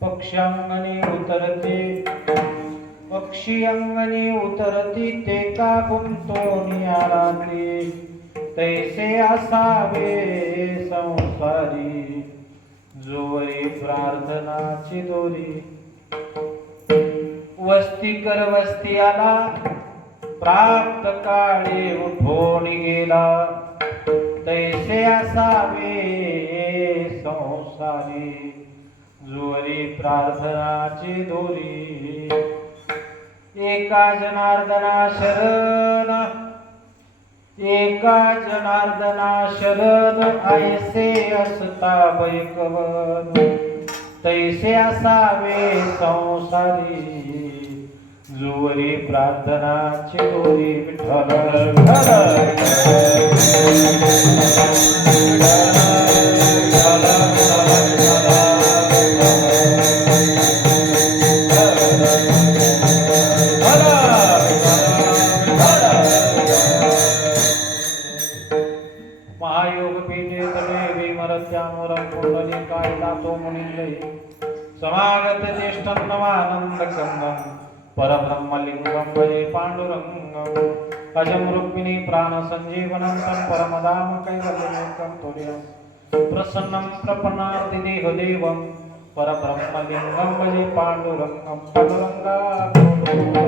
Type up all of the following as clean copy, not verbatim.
पक्षांगणी उतरते पक्षी अंगणी उतरती ते का गुंतोनी आराते तैसे असावे संसारी जोरी प्रार्थनाची दोरी वस्ती कर वस्ती आला प्राप्त काळी उठून गेला तैसे असावे संसारी जोरी प्रार्थनाची दोरी एका जनार्दना शरण एका जनार्दना शरण ऐसे असता बैकवन तैसे असावे संसारी जोरी प्रार्थनाची दोरी विठ्ठल महायोग पीठे तटे विमरत्यामुरं कुंडलिकाय दातो मुनिंजय समागत ज्येष्ठं नमानन्दकन्दं परब्रह्मलिङ्गं भजे पाण्डुरङ्गम् अजं रुक्मिणी प्राणसञ्जीवनं तं परमधाम कैवल्यमेकं तुर्यं प्रसन्नं प्रपन्नार्तिदेहदेवं परब्रह्मलिङ्गं भजे पाण्डुरङ्गं पाण्डुरङ्गा पाण्डुरङ्गा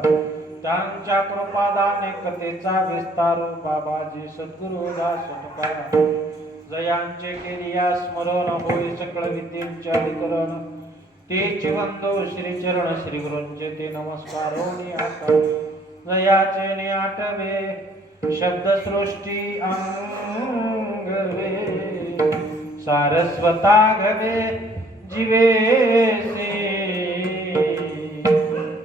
करो त्यांच्या कृपादाने कथेचा विस्तार बाबाजी सद्गुरु दास तुकाराम जयांचे केलिया स्मरण होई सकळ विद्येचे अधिकरण तेच वंदो श्री चरण श्री गुरूंचे ते नमस्कार होनी आता जयाचे ने आठवे शब्द सृष्टी अंगवे सारस्वता घवे जीवेसे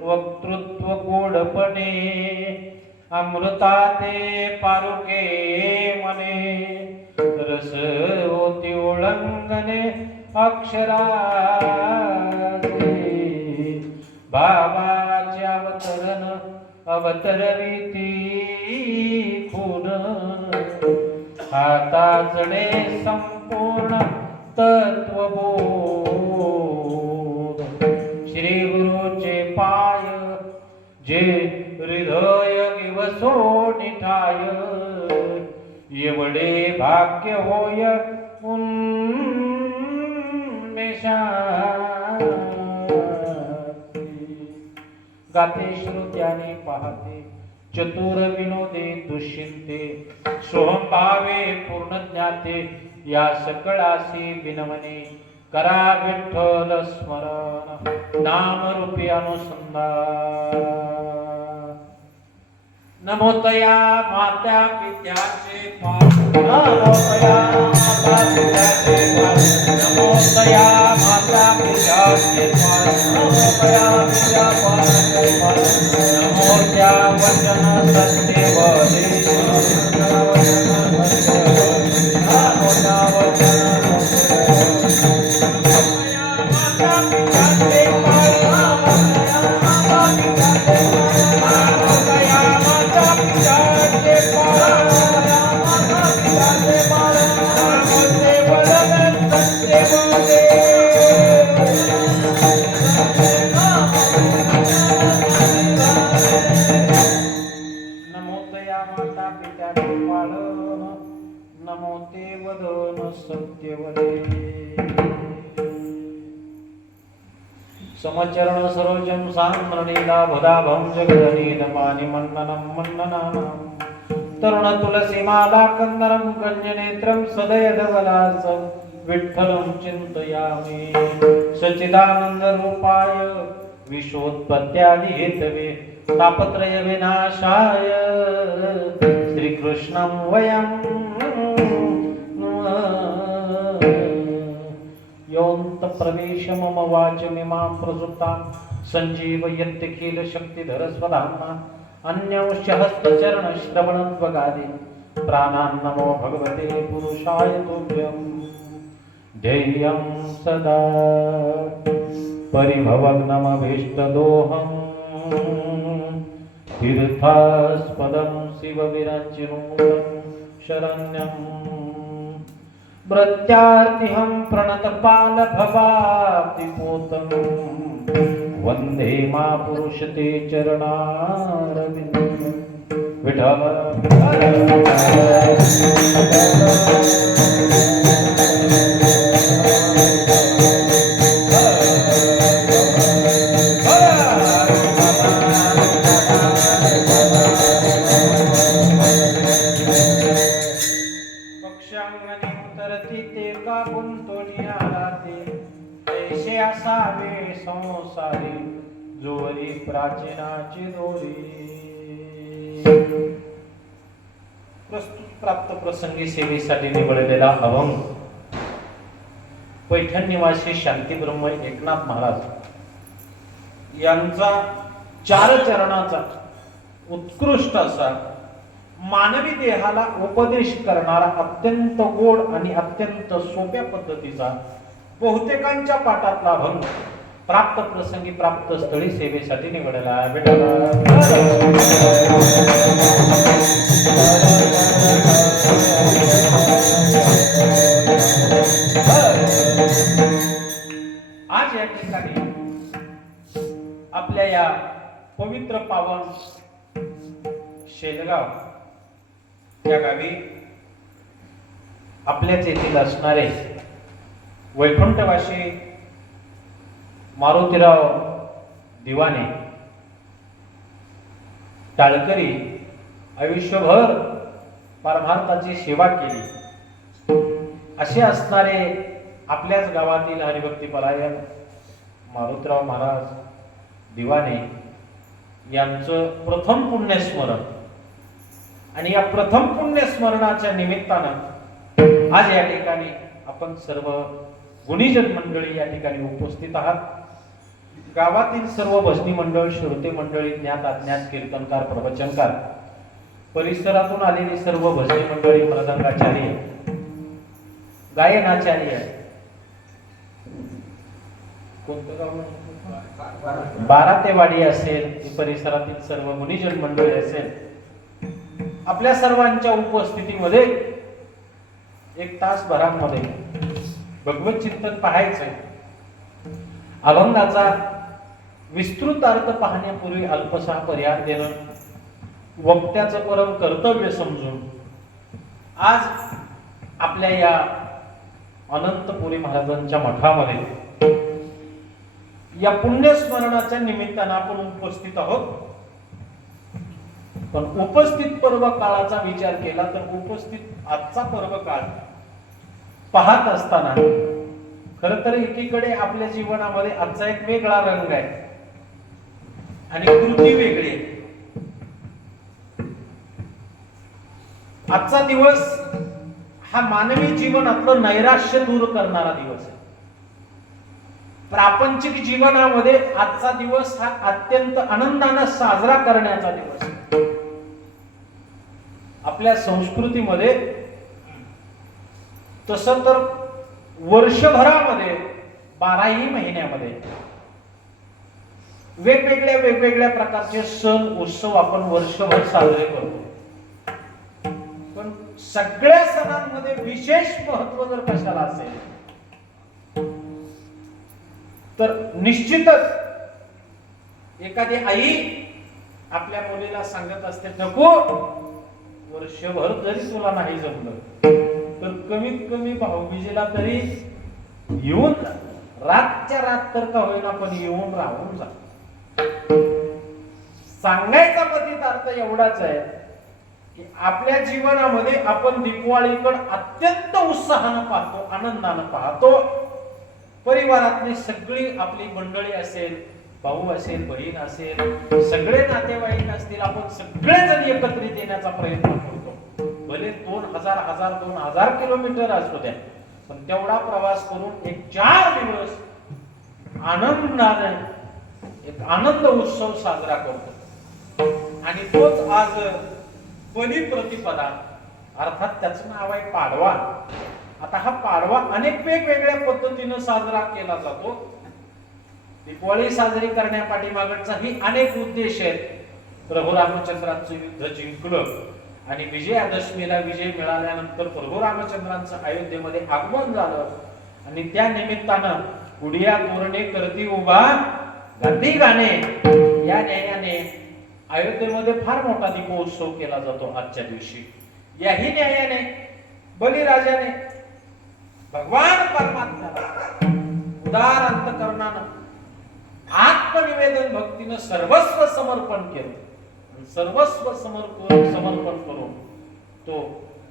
वक्तृत्व गोडपणे अमृताते पारुके मने रस होती ओळंगणे अक्षराचे बाबाचे अवतरविती खून हाताचणे संपूर्ण तत्वबोध श्री गुरुचे पाय जे हृदय निवसो निठाय एवढे भाग्य होय गाते श्रोत्याने पाहते चतुर विनोदे दुष्यंते सोहंभावे पूर्ण ज्ञाते या सकळासी विनमने करा विठ्ठल स्मरण नाम रूपी अनुसंधान नमोतया माता पित्याचे पाप नमोतया माता पित्याचे पाप नमोतया माता पित्याचे पाप नमोतया पित्या पापाचे पाप नमोत्या वचन सत्य वदे नमोत्या वचन नमोते वदन सत्यवदे समचरण सरोजं साम्रणीलाभदाभं जगदनीलपानि मन्ननं मन्ननानां तरुण तुलसीमाला कंदरं कन्यनेत्रं सदयधवलासं विठ्ठलं चिन्तयामि सच्चिदानंद रूपाय विश्वोत्पत्त्यादि हेतवे तापत्रय विनाशाय श्रीकृष्णं वयं योऽन्त प्रवेश मम वाचमिमां प्रसुप्तां सञ्जीवयत्यखिल शक्तिधर स्वधाम्ना अन्यंश्च हस्तचरण श्रवणत्वगादि प्राणान् नमो भगवते पुरुषाय तुभ्यं ध्येयं सदा परिभवग्नमभीष्टदोहं तीर्थास्पदं शिवविरञ्चिनुतं शरण्यं प्रत्यार्तिहं प्रणतपालभवाब्धिपोतं वन्दे मा पुरुषते चरणारविन्दं विठ्ठल संसारी जोरी प्राचीनाची दोरी प्रस्तुत प्राप्त प्रसंगी सेवेसाठी निवडलेला अभंग पैठण निवासी शांती ब्रह्म एकनाथ महाराज यांचा 4 चरणाचा उत्कृष्ट असा मानवी देहाला उपदेश करणारा अत्यंत गोड आणि अत्यंत सोप्या पद्धतीचा बहुतेकांच्या पाठातला अभंग प्राप्त प्रसंगी प्राप्त स्थळी सेवेसाठी निवडला आहे. आज या ठिकाणी आपल्या या पवित्र पावन शेलगाव या गावी आपल्याच येथील असणारे वैकुंठवासी मारुतीराव दिवाने टाळकरी आयुष्यभर परमार्थाची सेवा केली असे असणारे आपल्याच गावातील हरिभक्तीपरायण मारुतीराव महाराज दिवाने यांचं प्रथम पुण्यस्मरण आणि या प्रथम पुण्यस्मरणाच्या निमित्तानं आज या ठिकाणी आपण सर्व गुणीजन मंडळी या ठिकाणी उपस्थित आहात. गावातील सर्व भजनी मंडळ, श्रोते मंडळी, ज्ञात अज्ञात, कीर्तनकार, प्रवचनकार, परिसरातून आलेली सर्व भजनी मंडळी, मृदंगाचार्य, गायनाचार्य, कोणतं गाव 12 ते वाडी असेल, परिसरातील सर्व गुणीजन मंडळी असेल, आपल्या सर्वांच्या उपस्थितीमध्ये 1 तासभरामध्ये भगवत चिंतन पाहायचंय. अभंगाचा विस्तृत अर्थ पाहण्यापूर्वी अल्पसा पर्याय देणं वक्त्याचं परम कर्तव्य समजून आज आपल्या या अनंतपुरी महाराजांच्या मठामध्ये या पुण्यस्मरणाच्या निमित्तानं आपण उपस्थित आहोत. पण उपस्थित पर्व काळाचा विचार केला तर उपस्थित आजचा पर्व काळ पाहत असताना खर तर एकीकडे आपल्या जीवनामध्ये आजचा एक वेगळा रंग आहे आणि कृती वेगळी आहे. आजचा दिवस हा मानवी जीवनातलं नैराश्य दूर करणारा दिवस आहे. प्रापंचिक जीवनामध्ये आजचा दिवस हा अत्यंत आनंदाने साजरा करण्याचा दिवस आहे. आपल्या संस्कृतीमध्ये तसं तर वर्षभरामध्ये 12ही महिन्यामध्ये वेगवेगळ्या प्रकारचे सण उत्सव आपण वर्षभर साजरे करतो. पण सगळ्या सणांमध्ये विशेष महत्व जर कशाला असेल तर निश्चितच एखादी आई आपल्या मुलीला सांगत असते, नको वर्षभर जरी तुला नाही जमलं तर कमीत कमी भाऊबीजेला तरी येऊन रातच्या रात तर का होईना पण येऊन राहून जा. सांगायचा कथित अर्थ एवढाच आहे की आपल्या जीवनामध्ये आपण दिवाळीकडे अत्यंत उत्साहानं पाहतो, आनंदानं पाहतो. परिवारातली सगळी आपली मंडळी असेल, भाऊ असेल, बहीण असेल, सगळे नातेवाईक असतील, आपण सगळेजण एकत्रित येण्याचा प्रयत्न करतो. भले 2000 किलोमीटर असू द्या, पण तेवढा प्रवास करून एक 4 दिवस आनंदाने एक आनंद उत्सव साजरा करतो. आणि तोच आज बलिप्रतिपदा, अर्थात त्याचं नाव आहे पाडवा. आता हा पाडवा अनेक वेगवेगळ्या पद्धतीने साजरा केला जातो. दिवाळी साजरी करण्यापाठीमागचा ही अनेक उद्देश आहेत. प्रभू रामचंद्रांचं युद्ध जिंकलं आणि विजयादशमीला विजय मिळाल्यानंतर प्रभू रामचंद्रांचं अयोध्येमध्ये आगमन झालं आणि त्या निमित्तानं गुडिया तोरणे करती उभा गाती गाणे या न्यायाने अयोध्येमध्ये फार मोठा दीपोत्सव केला जातो आजच्या दिवशी. याही न्यायाने बलिराजाने भगवान परमात्म्याला उदार अंतकरणानं आत्मनिवेदन भक्तीनं सर्वस्व समर्पण केलं. सर्वस्व समर्पण करून तो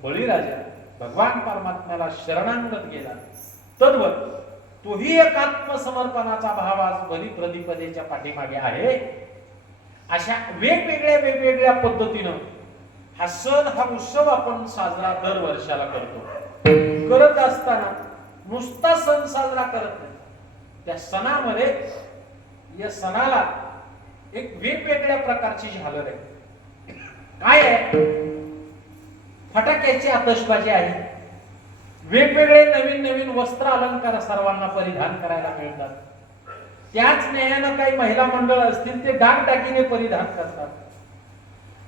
बळीराजा भगवान परमात्म्याला शरणागत गेला. तद्वत तोही एक आत्मसमर्पणाचा भाव आज बलिप्रतिपदेच्या पाठीमागे आहे. अशा वेगवेगळ्या पद्धतीनं हा सण, हा उत्सव आपण साजरा दरवर्षाला करतो. करत असताना नुसता सण साजरा करत नाही, त्या सणामध्ये, या सणाला एक वेगवेगळ्या प्रकारची झालर आहे. काय आहे? फटाक्याची आतषबाजी आहे. वेगवेगळे नवीन वस्त्र अलंकार सर्वांना परिधान करायला मिळतात. त्याच न्यायानं काही महिला मंडळ असतील ते दागदागिने परिधान करतात.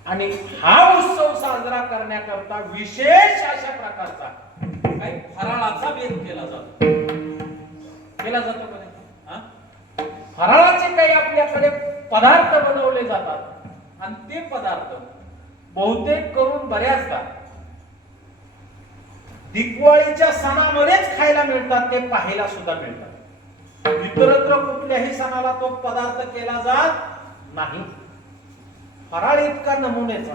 आणि हा उत्सव साजरा करण्याकरता विशेष अशा प्रकारचा काही फराळाचा बेत केला जातो. फराळाचे काही आपल्याकडे पदार्थ बनवले जातात आणि ते पदार्थ बहुतेक करून बऱ्याचदा दिवाळीच्या सणामध्येच खायला मिळतात, ते पाहायला सुद्धा मिळतात. इतरत्र कुठल्याही सणाला तो पदार्थ केला जात नाही. फराळ इतका नमुनेचा,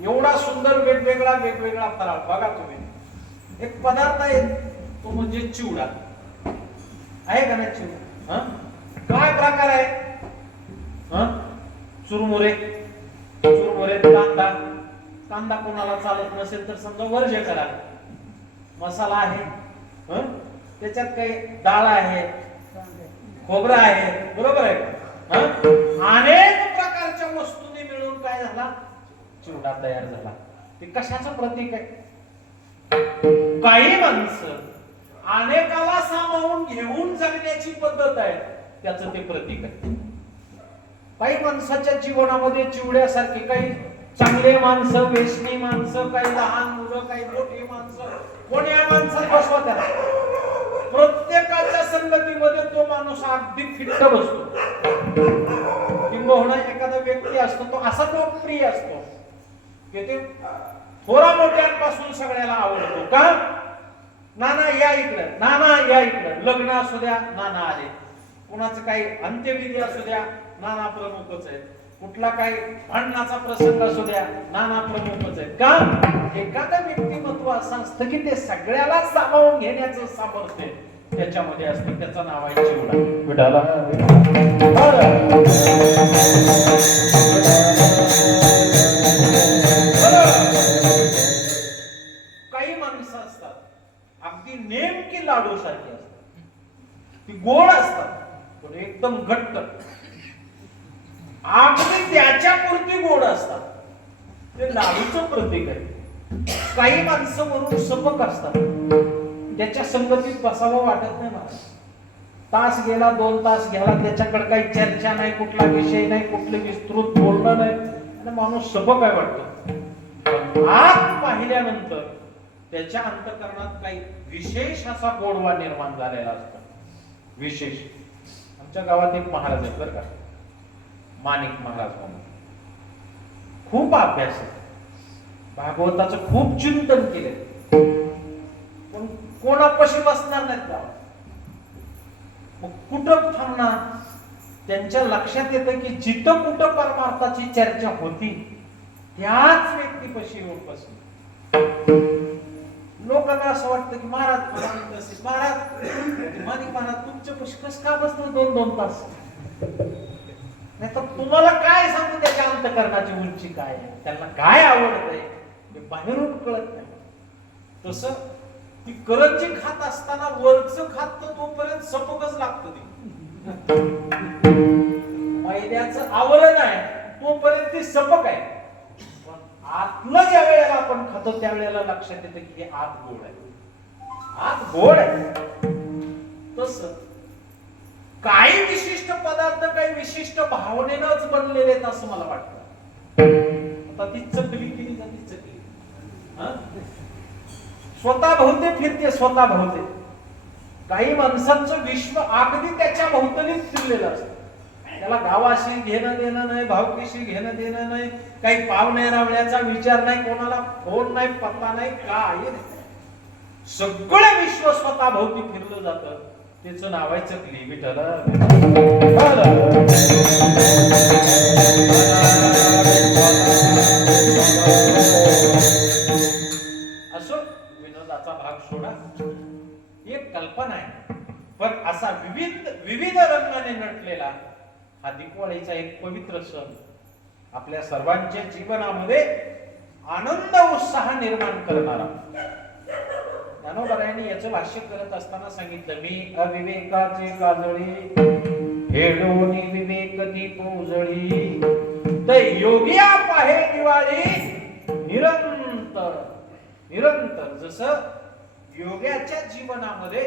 एवढा सुंदर वेगवेगळा फराळ. बघा तुम्ही, एक पदार्थ आहे तो म्हणजे चिवडा आहे का नाही? चिवडा काय प्रकार आहे? चुरमुरे, कांदा कोणाला चालत नसेल तर समजा वर्ज्य करा. मसाला आहे, त्याच्यात काही डाळ आहे, खोबरं आहे, बरोबर आहे. अनेक प्रकारच्या वस्तूंनी मिळून काय झाला? चिवडा तयार झाला. ते कशाचं प्रतीक आहे? काही माणसं अनेकाला सामावून घेऊन जगण्याची पद्धत आहे, त्याचं ते प्रतीक आहे. काही माणसाच्या जीवनामध्ये चिवड्यासारखी काही चांगले माणसं, वेशनी माणसं, काही लहान मुलं, काही मोठी माणसं, कोणी या माणसात बसवा त्याला. प्रत्येकाच्या संगतीमध्ये तो माणूस अगदी फिट्ट बसतो. किंबहुना एखादा व्यक्ती असतो तो असा लोकप्रिय असतो की ते थोरा मोठ्यांपासून सगळ्याला आवडतो. का? नाना या इकडं, नाना या इकडं. लग्न असू द्या, नाना आले. कुणाचं काही अंत्यविधी असू द्या, नाना प्रमुखच आहेत. कुठला काही भांडणाचा प्रसंग असू द्या, नाना प्रमुखच आहेत. का? एखादं व्यक्तिमत्व असं असतं की ते सगळ्याला सामावून घेण्याचं सामर्थ्य त्याच्यामध्ये असतं. त्याचं नाव आहे चिवडा. विठाला काही माणसं असतात अगदी नेमकी लाडू सारखी असतात. ती गोड असतात पण एकदम घट्ट, अगदी त्याच्यापुरती गोड असतात. ते लाडूचं प्रतीक आहे. काही माणसं वरून सपक असतात, त्याच्या संगतीत बसावं वाटत नाही मला. तास गेला, 2 तास गेला, त्याच्याकडे काही चर्चा नाही, कुठला विषय नाही, कुठले विस्तृत बोलणं नाही, आणि माणूस सपक आहे वाटतं. आत पाहिल्यानंतर त्याच्या अंतःकरणात काही विशेष असा गोडवा निर्माण झालेला असतो. विशेष. आमच्या गावात एक महाराज आहेत बरं का, माणिक महाराज म्हणून. खूप अभ्यास आहे, भागवताचं खूप चिंतन केले, पण कोणापाशी बसणार नाहीत गावात. मग कुठं थांबणार? त्यांच्या लक्षात येतं की जिथं कुठं परमार्थाची चर्चा होती त्याच व्यक्तीपाशी येऊन बसली. लोकांना असं वाटतं की महाराज तुमच्या पशी कस का बसतो 2-2 तास? नाही तर तुम्हाला काय सांगू त्याच्या अंतःकरणाची उंची काय आहे, त्यांना काय आवडतंय हे बाहेरून कळत नाही. तसं ती करंजी खात असताना वरचं खात तोपर्यंत सपकच लागतं. ते मैद्याचं आवरण आहे तोपर्यंत ती सपक आहे, पण आतलं ज्या वेळेला आपण खातो त्यावेळेला लक्षात येतं की हे आत गोड आहे, आत गोड आहे. तसं काही विशिष्ट पदार्थ काही विशिष्ट भावनेनंच बनलेले आहेत असं मला वाटतं. आता ती चकली केली जाते, चकली स्वतः भोवते फिरते, स्वतः भोवते. काही माणसांचं विश्व अगदी त्याच्या भोवतलीच फिरलेलं असतं. त्याला गावाशी घेणं देणं नाही, भावकीशी घेणं देणं नाही, काही पावणे रावण्याचा विचार नाही, कोणाला फोन नाही, पत्ता नाही, काही नाही. सगळं विश्व स्वतः भोवती फिरलं जातं. त्याचं नाव आहे चकली. विठ्ठल असो, विनोदाचा भाग सोडा. एक कल्पना आहे, पण असा विविध रंगाने नटलेला हा दीपावलीचा एक पवित्र सण आपल्या सर्वांच्या जीवनामध्ये आनंद उत्साह निर्माण करणारा. ज्ञानोबरायांनी याचं भाष्य करत असताना सांगितलं, मी अविवेकाचे काजळी हेडोनी विवेक दीप उजळी, तर योगिया पाहे दिवाळी निरंतर निरंतर. जसं योग्याच्या जीवनामध्ये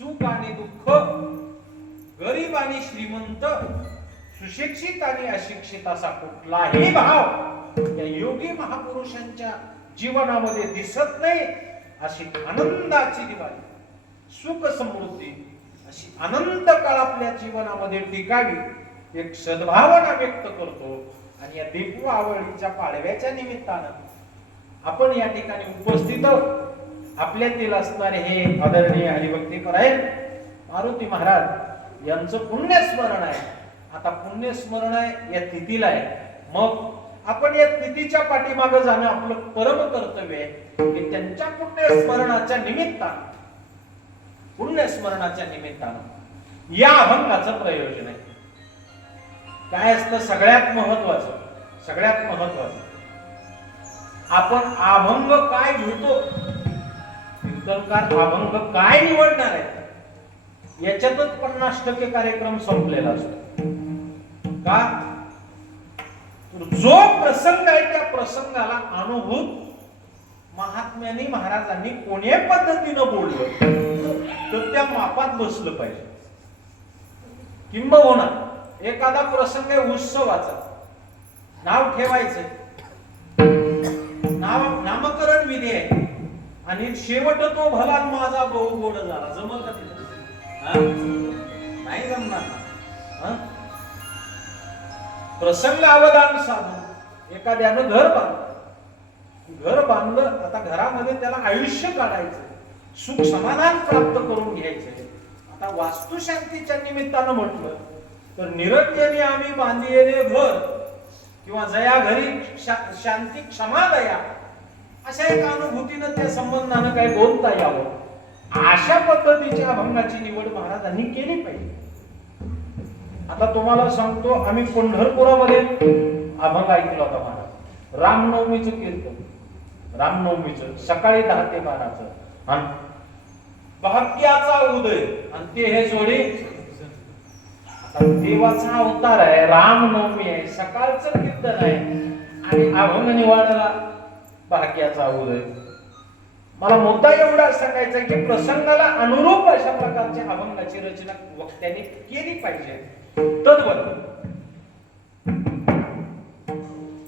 सुख आणि दुःख, गरीब आणि श्रीमंत, सुशिक्षित आणि अशिक्षित असा कुठलाही भाव या योगी महापुरुषांच्या जीवनामध्ये दिसत नाही. अशी आनंदाची दिवाळी, सुख समृद्धी अशी आनंद काळ आपल्या जीवनामध्ये टिकावी एक सद्भावना व्यक्त करतो. आणि या दीपावलीच्या पाडव्याच्या निमित्तानं आपण या ठिकाणी उपस्थित आहोत. आपल्यातील असणारे हे आदरणीय हरिभक्तीपरायण मारुती महाराज यांचं पुण्यस्मरण आहे. आता पुण्यस्मरण आहे, या तिथीला आहे. मग आपण या तिथीच्या पाठीमागे जाणं आपलं परम कर्तव्य आहे की त्यांच्या पुण्यस्मरणाच्या निमित्तानं या अभंगाचं प्रयोजन आहे. काय असतं सगळ्यात महत्वाचं आपण अभंग काय घेतो, कीर्तनकार अभंग काय निवडणार आहे याच्यातच 50% कार्यक्रम संपलेला असतो. का? जो प्रसंग आहे त्या प्रसंगाला अनुभूत महात्म्याने महाराजांनी कोण्या पद्धतीनं बोललं तर त्या मापात बसलं पाहिजे. किंबहुना एखादा प्रसंग आहे उत्सवाचा, नाव ठेवायचं, नामकरण विधी आहे आणि शेवट तो भला माझा बहु गोड झाला, जमल का तिथं? नाही जमणार ना. प्रसंग अवधान साधून एखाद्यानं घर बांधलं, आता घरामध्ये त्याला आयुष्य काढायचं, सुख समाधान प्राप्त करून घ्यायचं. आता वास्तुशांतीच्या निमित्तानं म्हटलं तर निरंजनी आम्ही बांधिले घर किंवा जया घरी शांती क्षमादया अशा एक अनुभूतीनं त्या संबंधानं काही बोलता यावं अशा पद्धतीच्या अभंगाची निवड महाराजांनी केली पाहिजे. आता तुम्हाला सांगतो, आम्ही पंढरपुरामध्ये अभंग ऐकला होता महाराज, रामनवमीचं कीर्तन, रामनवमीचं सकाळी 10 ते 12चं आणि भाग्याचा उदय आणि ते हे जोडी. आता देवाचा अवतार आहे, रामनवमी आहे, सकाळचं कीर्तन आहे आणि अभंग निवडला भाग्याचा उदय. मला मुद्दा एवढा सांगायचा की प्रसंगाला अनुरूप अशा प्रकारच्या अभंगाची रचना वक्त्याने केली पाहिजे. तद्वत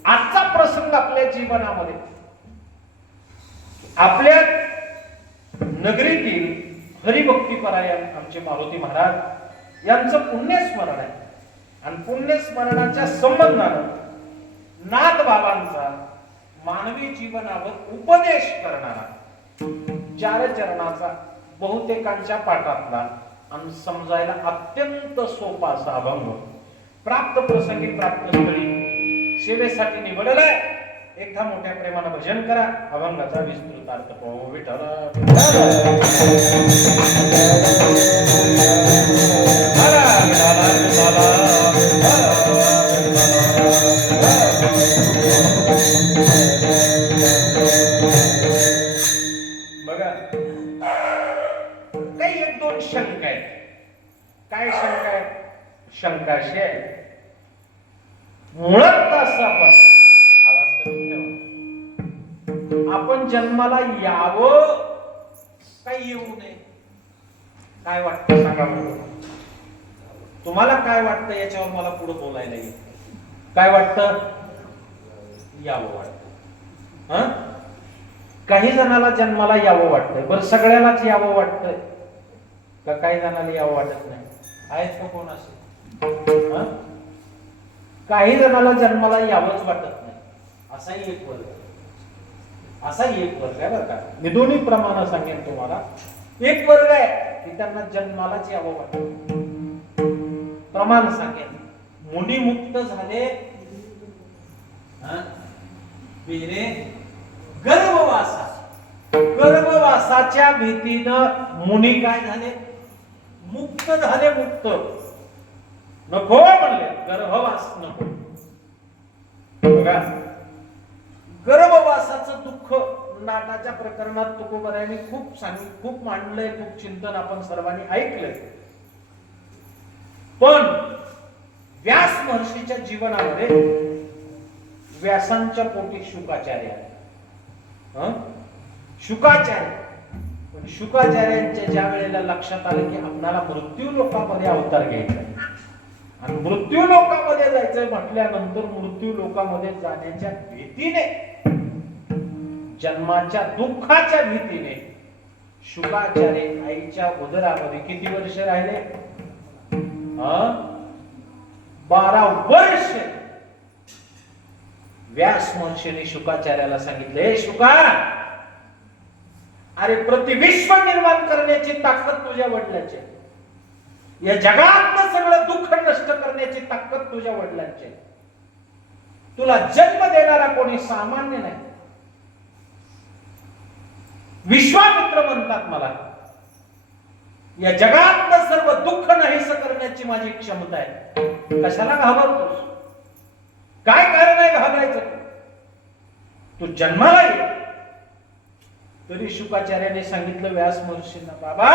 आजचा प्रसंग आपल्या जीवनामध्ये आपल्या नगरीतील हरिभक्तीपरायण आमचे मारुती महाराज यांचं पुण्यस्मरण आहे आणि पुण्यस्मरणाच्या संबंधानं नाथ बाबांचा मानवी जीवनावर उपदेश करणारा 4 चरणाचा बहुतेकांच्या पाठातला आणि समजायला अत्यंत सोपा असा अभंग प्राप्त प्रसंगी प्राप्त स्थळी सेवेसाठी निवडलाय. एकदा मोठ्या प्रेमानं भजन करा. अभंगाचा विस्तृत अर्थ पाहू. विठ्ठल बघा, काही एक दोन शंका आहेत. काय शंका आहेत? शंका अशी आहे, मुळात असं आपण आवाज करून ठेवा, आपण जन्माला यावं काही येऊ नये. काय वाटतं सांगा बरं? तुम्हाला काय वाटतं याच्यावर मला पुढे बोलायला येईल. काय वाटतं? यावं वाटतं. हा, काही जणाला जन्माला यावं वाटतंय. बरं, सगळ्यालाच यावं वाटतंय का काही जणाला यावं वाटत नाही? आहेत का कोण असे? काही जणाला जन्माला यावंच वाटत नाही. असाही एक वर्ग आहे बरं का. मी दोन्ही प्रमाण सांगेन तुम्हाला. एक वर्ग आहे की त्यांना जन्मालाच यावं वाटत. प्रमाण सांगेन. मुनी मुक्त झाले बेरे गर्भवासाच्या भीतीनं मुनी काय झाले? मुक्त झाले. मुक्त नको म्हणले, गर्भवास नको. बघा, गर्भवासाचं दुःख नाटाच्या प्रकरणात तुकोबरायांनी खूप मांडलंय, खूप चिंतन आपण सर्वांनी ऐकलंय. पण व्यास महर्षीच्या जीवनामध्ये व्यासांच्या पोटी शुकाचार्य आले. शुकाचार्य, पण शुकाचार्यांच्या ज्या वेळेला लक्षात आलं की आपल्याला मृत्यू लोकांमध्ये अवतार घ्यायचा आणि मृत्यू लोकांमध्ये जायचंय म्हटल्यानंतर मृत्यू लोकांमध्ये जाण्याच्या भीतीने, जन्माच्या दुःखाच्या भीतीने शुकाचार्य आईच्या उदरामध्ये किती वर्ष राहिले? 12 वर्ष. व्यास महर्षीने शुकाचार्याला सांगितले, हे शुका, अरे प्रतिविश्व निर्माण करण्याची ताकद तुझ्या वडिलांची, या जगातलं सगळं दुःख नष्ट करण्याची ताकद तुझ्या वडिलांची. तुला जन्म देणारा कोणी सामान्य नाही. विश्वामित्र म्हणतात, मला या जगातलं सर्व दुःख नाहीस करण्याची माझी क्षमता आहे. कशाला घाबरतोस? काय कारण आहे घाबरायचं? तू जन्माला ये. तरी शुकाचार्याने सांगितलं व्यास महर्षींना, बाबा,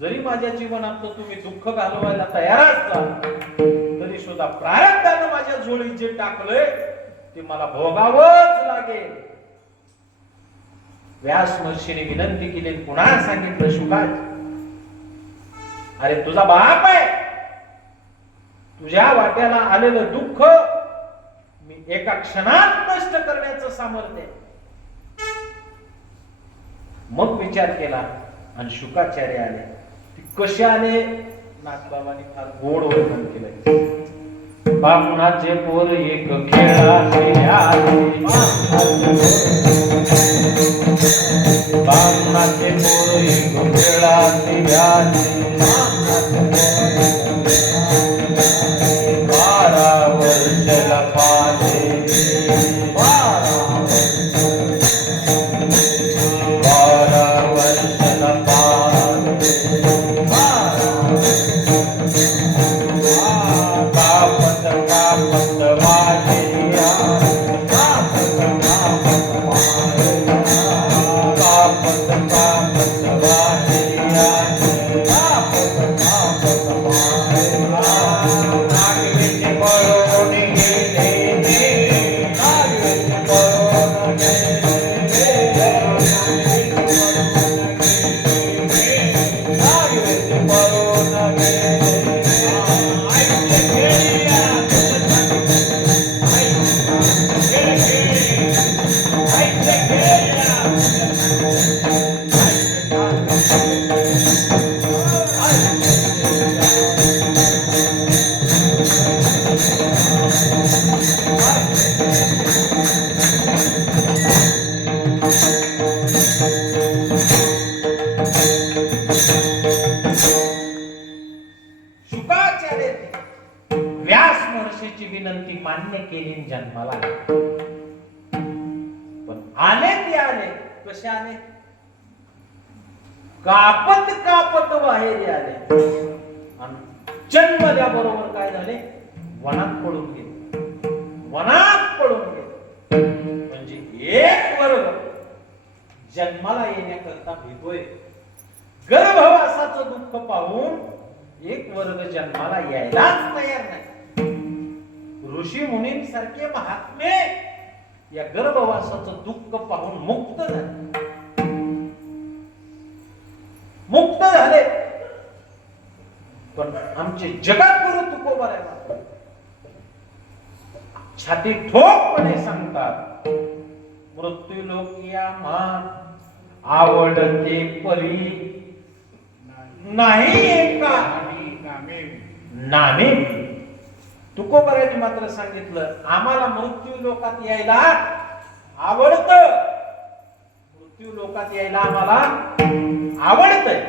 जरी माझ्या जीवनात तुम्ही दुःख घालवायला तयार असता तरी सुद्धा प्रारब्धानं माझ्या झोळीत जे टाकलंय ते मला भोगावंच लागेल. व्यास महर्षीने विनंती केली, पुन्हा सांगितलं, शुका, अरे तुझा बाप आहे, तुझ्या वाट्याला आलेलं दुःख मी एका क्षणात नष्ट करण्याचं सामर्थ्य. मग विचार केला आणि शुकाचार्य आले. कसे आले? नाथबाबांनी फार गोड वर्णन केलंय. बामुणाचे पोर एक खेळाचे आले, बामुणाचे पोर एक खेळाचे आले, 12 वर्षाला पाले, 12 वर्षाला पाले, कापत कापत वाढल्या, कापत कापत वाढल्या, कापत कापत वाढल्या, नागवेचे पळून गेले, नागवेचे पळून गेले, नागवेचे पळून गेले. आले ते आले. कसे आले? कापत कापत बाहेर आले. आणि जन्मल्याबरोबर काय झाले? वनात पडून गेले. वनात पडून गेले. म्हणजे एक वर्ग जन्माला येण्याकरता भीतोय. गर्भवासाचं दुःख पाहून एक वर्ग जन्माला यायलाच तयार नाही. ऋषी मुनींसारखे महात्मे या गर्भवासाचं दुःख पाहून मुक्त झाले. मुक्त झाले. पण आमचे जगद्गुरु तुकोबाराय छाती ठोकपणे सांगतात, मृत्यू लोकिया मान आवडते परी नाही एका नामे. तुकोबारायांनी मात्र सांगितलं, आम्हाला मृत्यू लोकात यायला आवडतं. मृत्यू लोकात यायला आम्हाला आवडतंय.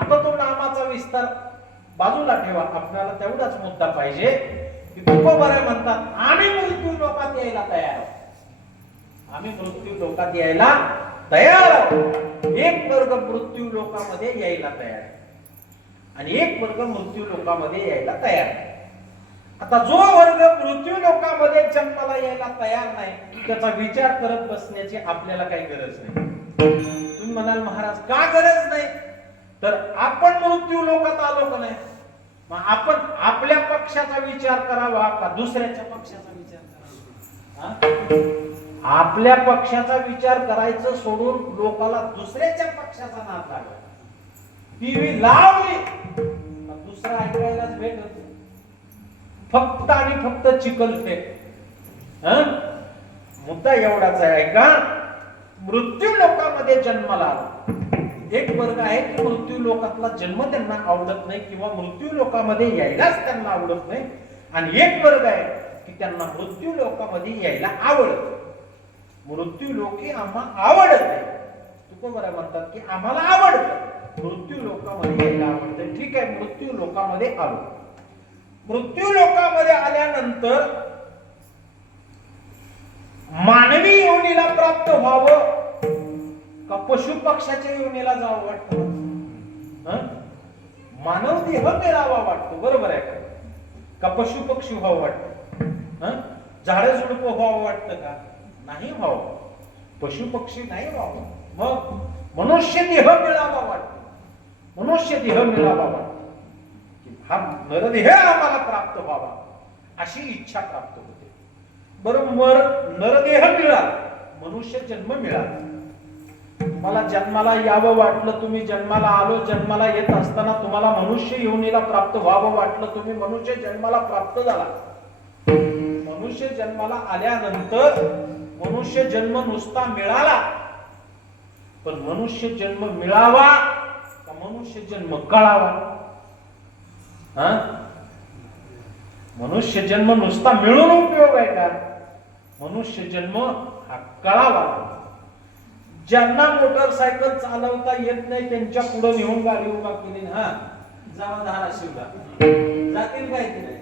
आता तो नामाचा विस्तार बाजूला ठेवा, आपल्याला तेवढाच मुद्दा पाहिजे की तुकोबाराय म्हणतात, आम्ही मृत्यू लोकात यायला तयार आहोत. आम्ही मृत्यू लोकात यायला तयार आहोत. एक वर्ग मृत्यू लोकामध्ये यायला तयार आहे आणि एक वर्ग मृत्यू लोकामध्ये यायला तयार आहे. आता जो वर्ग मृत्यू लोकामध्ये जन्माला यायला तयार नाही त्याचा विचार करत बसण्याची आपल्याला काही गरज नाही. तुम्ही म्हणाल महाराज का गरज नाही? तर आपण मृत्यू लोकात आलो का नाही? मग आपण आपल्या पक्षाचा विचार करावा का दुसऱ्याच्या पक्षाचा विचार करावा? आपल्या पक्षाचा विचार करायचं सोडून लोकाला दुसऱ्याच्या पक्षाचा नाद लागला. टीव्ही लावली दुसरा ऐकायलाच भेटत फक्त आणि फक्त चिखलफेक. मुद्दा एवढाच आहे का मृत्यू लोकामध्ये जन्माला आला. एक वर्ग आहे की मृत्यू लोकातला जन्म त्यांना आवडत नाही किंवा मृत्यू लोकामध्ये यायलाच त्यांना आवडत नाही. आणि एक वर्ग आहे की त्यांना मृत्यू लोकामध्ये यायला आवडत. मृत्यू लोकी आम्हा आवडत नाही. तुकोबाराय म्हणतात की आम्हाला आवडतं, मृत्यू लोकामध्ये यायला आवडतं. ठीक आहे, मृत्यू लोकामध्ये आलो. मृत्यू लोकामध्ये आल्यानंतर मानवी योनीला प्राप्त व्हावं का पशु पक्षाच्या योनीला जावं वाटतं? मानव देह मिळावा वाटतो, बरोबर आहे का पशु पक्षी व्हावं वाटतं? झाडं झुडपं व्हावं वाटतं का? नाही व्हावं. पशु पक्षी नाही व्हावं. मग मनुष्य देह मिळावा वाटतो. मनुष्य देह मिळावा वाटतो. हा नरदेह आम्हाला प्राप्त व्हावा अशी इच्छा प्राप्त होते. बरोबर, नरदेह मिळाला, मनुष्य जन्म मिळाला. तुम्हाला जन्माला यावं वाटलं, तुम्ही जन्माला आलो. जन्माला येत असताना तुम्हाला मनुष्य योनीला प्राप्त व्हावं वाटलं, तुम्ही मनुष्य जन्माला प्राप्त झाला. मनुष्य जन्माला आल्यानंतर मनुष्य जन्म नुसता मिळाला, पण मनुष्य जन्म मिळावा का मनुष्य जन्म कळावा? मनुष्य जन्म नुसता मिळून उपयोग आहे का? मनुष्य जन्म हा कळावा. ज्यांना मोटरसायकल चालवता येत नाही त्यांच्या पुढे नेऊन गाडी उभा केली, जावा धाराशिवला जातील काय की नाही?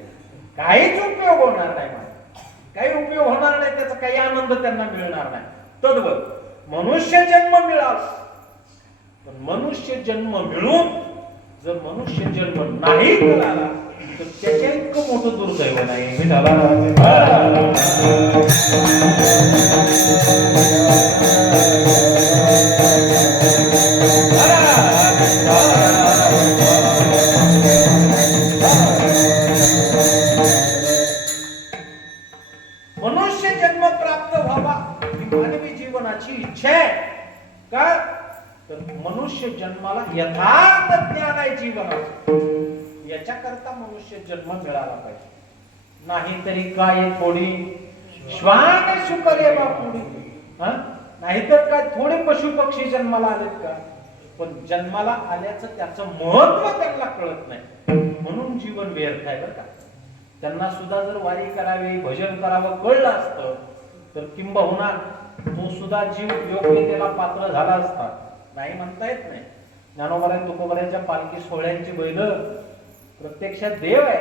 काहीच उपयोग होणार नाही. काही उपयोग होणार नाही, त्याचा काही आनंद त्यांना मिळणार नाही. तद्वत मनुष्य जन्म मिळाला, पण मनुष्य जन्म मिळून जर मनुष्य जन्म नाही मिळाला तर त्याच्या इतकं मोठं दुर्दैव नाही. मनुष्य जन्म प्राप्त व्हावा ही मानवी जीवनाची इच्छा आहे का? तर मनुष्य जन्माला यथार्थ ज्ञान आहे जीवनाचं, याच्याकरता मनुष्य जन्म मिळाला पाहिजे. नाहीतरी काय थोडी श्वान सुकरे बापुडी, नाहीतर काय थोडे पशु पक्षी जन्माला आलेत का? पण जन्माला आल्याचं त्याचं महत्व त्यांना कळत नाही, म्हणून जीवन व्यर्थ आहे बरं का. त्यांना सुद्धा जर वारी करावी, भजन करावं कळलं असतं तर किंबहुना तो सुद्धा जीव योग्यतेला पात्र झाला असता. नाही म्हणता येत नाही. ज्ञानोबा तुकोबारायांच्या पालखी सोहळ्यांची बैल प्रत्यक्षात देव आहे.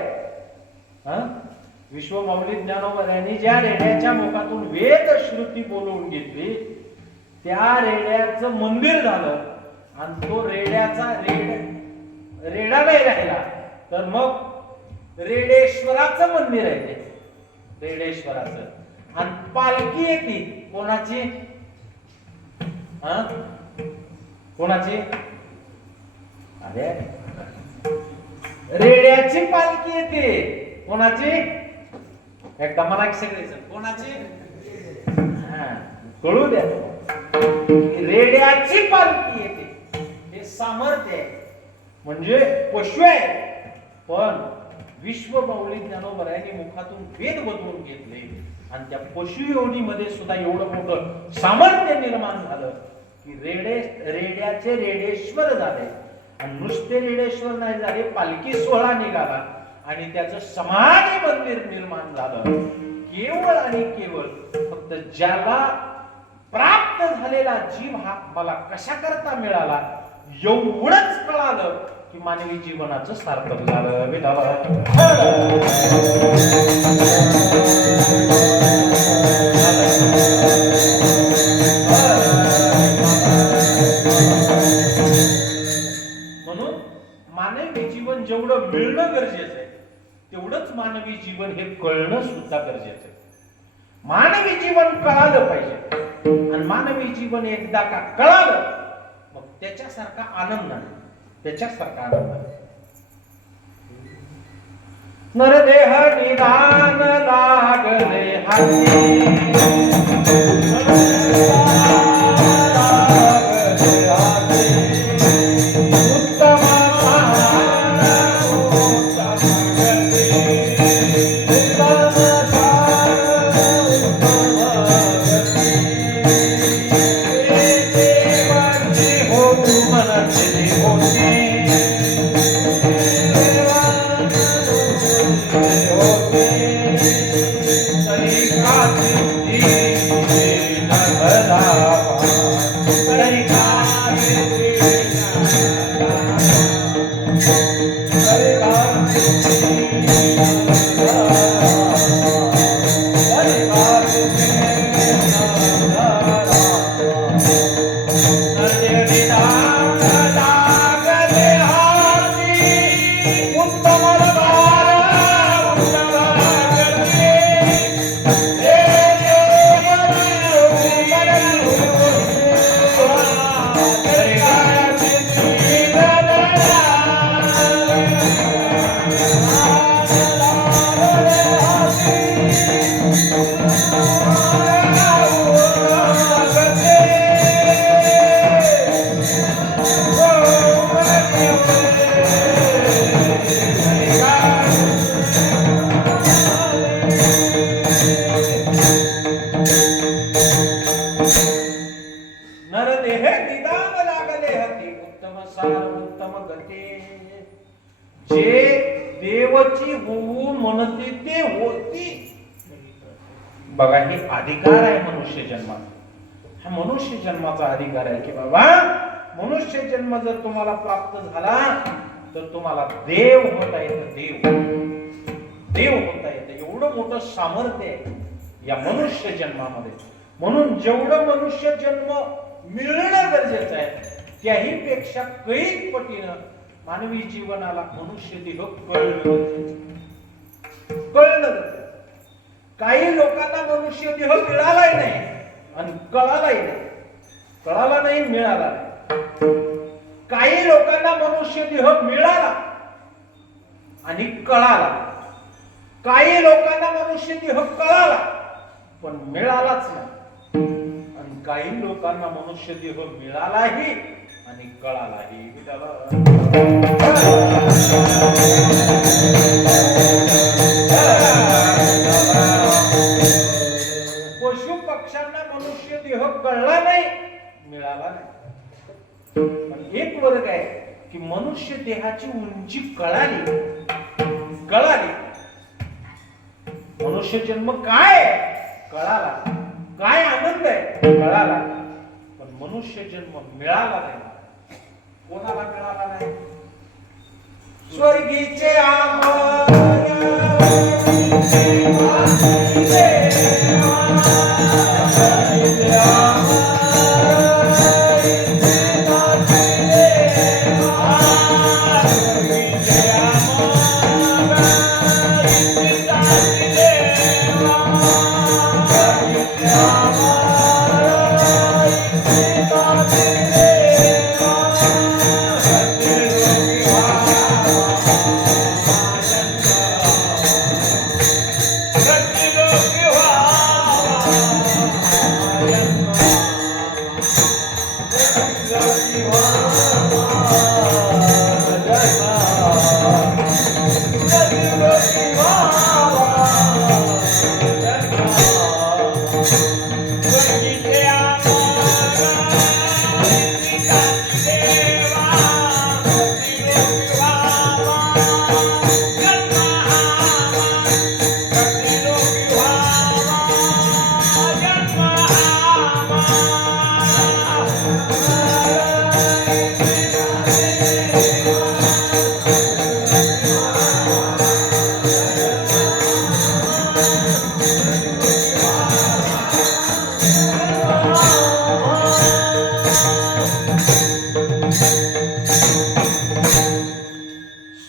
विश्वमौली ज्ञानोबा यांनी ज्या रेड्याच्या मुखातून वेद श्रुती बोलवून घेतली त्या रेड्याचं मंदिर झालं आणि तो रेड्याचा रेडा नाही राहिला तर मग रेडेश्वराचं मंदिर आहे ते रेडेश्वराचं आणि पालखी येते कोणाची कोणाची अरे रेड्याची पालखी येते कोणाची एकदा मला सगळेच कोणाची कळू द्या रेड्याची पालखी येते हे सामर्थ्य आहे म्हणजे पशु आहे पण विश्वमौली ज्ञानोबा यांनी मुखातून वेद बदलून घेतले आणि त्या पशु योनीमध्ये सुद्धा एवढं मोठं सामर्थ्य निर्माण झालं की रेड्याचे रेडेश्वर झाले आणि नुसते रेडेश्वर नाही झाले पालखी सोहळा निघाला आणि त्याचं समाधी मंदिर निर्माण झालं केवळ आणि केवळ फक्त ज्याला प्राप्त झालेला जीव हा मला कशा करता मिळाला एवढंच कळालं की मानवी जीवनाचं सार्थक झालं म्हणून मानवी जीवन जेवढं मिळणं गरजेचं आहे तेवढंच मानवी जीवन हे कळणं सुद्धा गरजेचं आहे. मानवी जीवन कळालं पाहिजे आणि मानवी जीवन एकदा का कळालं मग त्याच्यासारखा आनंद नाही त्याच्यासारखा आनंद नाही. नरदेह निदान लागले हाती बघा हे अधिकार आहे मनुष्य जन्माचा. हा मनुष्य जन्माचा अधिकार आहे की बाबा मनुष्य जन्म जर तुम्हाला प्राप्त झाला तर तुम्हाला देव होता येतं. देव होता येतं. एवढं मोठं सामर्थ्य आहे या मनुष्य जन्मामध्ये. म्हणून जेवढं मनुष्य जन्म मिळणं गरजेचं आहे त्याही पेक्षा कैक पटीनं मानवी जीवनाला मनुष्य देह कळणं गरजेचं. काही लोकांना मनुष्य देह मिळालाही नाही आणि कळालाही नाही. कळाला नाही मिळाला नाही. काही लोकांना मनुष्य देह मिळाला आणि कळाला. काही लोकांना मनुष्य देह कळाला पण मिळालाच नाही. आणि काही लोकांना मनुष्य देह मिळालाही आणि कळालाही. पशु पक्ष्यांना मनुष्य देह कळला नाही मिळाला नाही. पण एक वर्ग आहे की मनुष्य देहाची उंची कळाली. मनुष्य जन्म काय कळाला. काय आनंद आहे कळाला. पण मनुष्य जन्म मिळाला नाही. कोणाला मिळाला नाही. स्वर्गीचे आंबा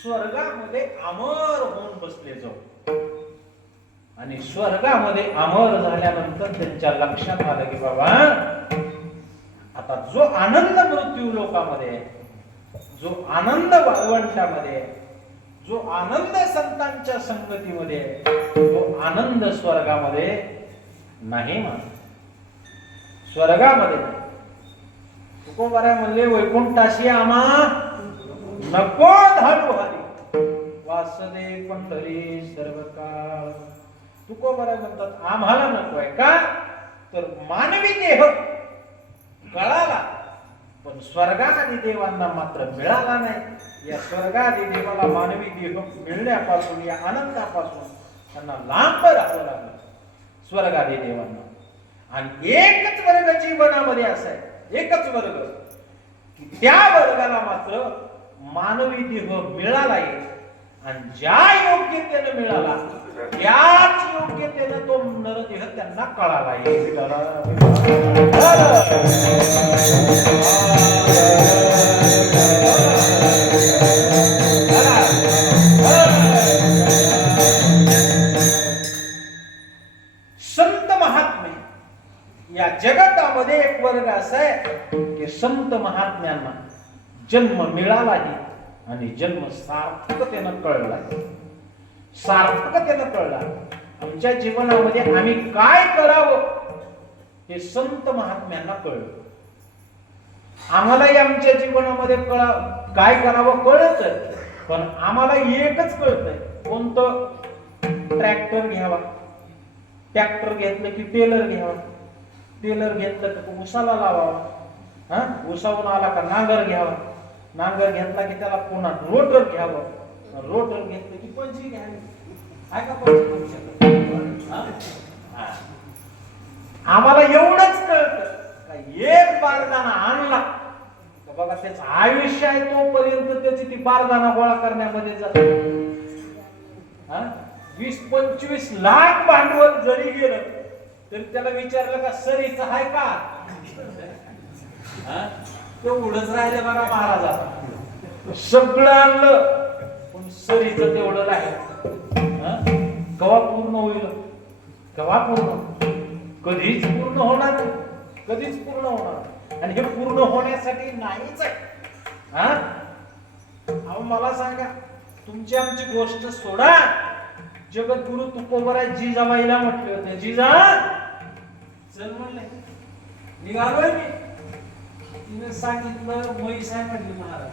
स्वर्गामध्ये अमर होऊन बसले जाऊ. आणि स्वर्गामध्ये अमर झाल्यानंतर त्यांच्या लक्षात आलं की बाबा आता जो आनंद मृत्यू लोकामध्ये आहे, जो आनंद वाळवंटामध्ये आहे, जो आनंद संतांच्या संगतीमध्ये आहे, तो आनंद स्वर्गामध्ये नाही. स्वर्गामध्ये नाही. तुकोबाराय म्हणले वैकुंठाशी आम्हा नको धाडू हरी वासदे पंढरी सर्व काळ. तुकोबाराय म्हणतात आम्हाला नको आहे का तर मानवी देह कळाला पण स्वर्गादी देवांना मात्र मिळाला नाही. या स्वर्गादी देवाला मानवी देह मिळण्यापासून या आनंदापासून त्यांना लांब राहावं लागलं स्वर्गादी देवांना. आणि एकच वर्ग जीवनामध्ये असा आहे, एकच वर्ग की त्या वर्गाला मात्र मानवी देह मिळाला आहे. आणि ज्या योग्यतेने मिळाला त्याच योग्यतेने तो नरदेह त्यांना कळाला आहे. संत महात्मे या जगतामध्ये एक वर्ग असा आहे की संत महात्म्यांना जन्म मिळालाही आणि जन्म सार्थकतेनं कळला. सार्थकतेनं कळला. आमच्या जीवनामध्ये आम्ही काय करावं हे संत महात्म्यांना कळलं. आम्हालाही आमच्या जीवनामध्ये काय करावं कळत, पण आम्हाला एकच कळतंय कोणतं. ट्रॅक्टर घ्यावा, ट्रॅक्टर घेतलं की टेलर घ्यावा, टेलर घेतलं की उसाला लावावा, उसावून आला का नांगर घ्यावा, नांगर घेतला की त्याला पुन्हा रोटर घ्यावं, रोटर घेतलं की पंची घ्यावी. आहे का पंची? आम्हाला एवढंच कळतं एक बारदाना आणला बघा त्याचं आयुष्य आहे तोपर्यंत त्याची ती बारदाना गोळा करण्यामध्ये जाते. 20-25 लाख भांडवल जरी गेलं तरी त्याला विचारलं का सरीचं आहे का, तो उडच राहिले बघा महाराजा. सगळं आणलं पण सरीचं तेवढं राहिलं. कवा पूर्ण होईल, कवा पूर्ण, कधीच पूर्ण होणार नाही, कधीच पूर्ण होणार. आणि हे पूर्ण होण्यासाठी नाहीच आहे. अहो मला सांगा, तुमची आमची गोष्ट सोडा. जगद्गुरु तुकोबाराय जिजाबाईला म्हटले होते, जिजा चल म्हणले, निघालोय मी. तिने सांगितलं म्हैस आहे म्हटली महाराज.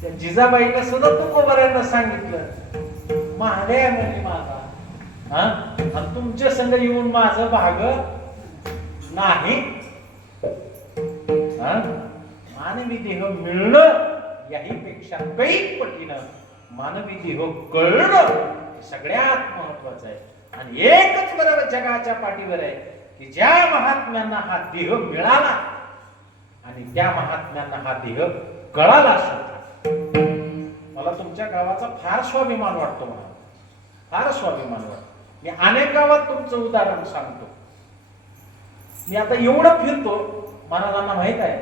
त्या जिजाबाईला सुद्धा तुकोबारायांना सांगितलं महाडे आहे म्हणली माझा. आणि तुमच्या संग येऊन माझं भाग नाही. मानवी देह मिळणं याही पेक्षा कैक पटीनं मानवी देह कळणं सगळ्यात महत्वाचं आहे. आणि एकच बरोबर जगाच्या पाठीवर आहे की ज्या महात्म्यांना हा देह मिळाला आणि त्या महात्म्यांना हा देह कळाला सुद्धा. मला तुमच्या गावाचा फार स्वाभिमान वाटतो मला, फार स्वाभिमान वाटतो. मी अनेक गावात तुमचं उदाहरण सांगतो. मी आता एवढं फिरतो, महाराजांना माहित आहे,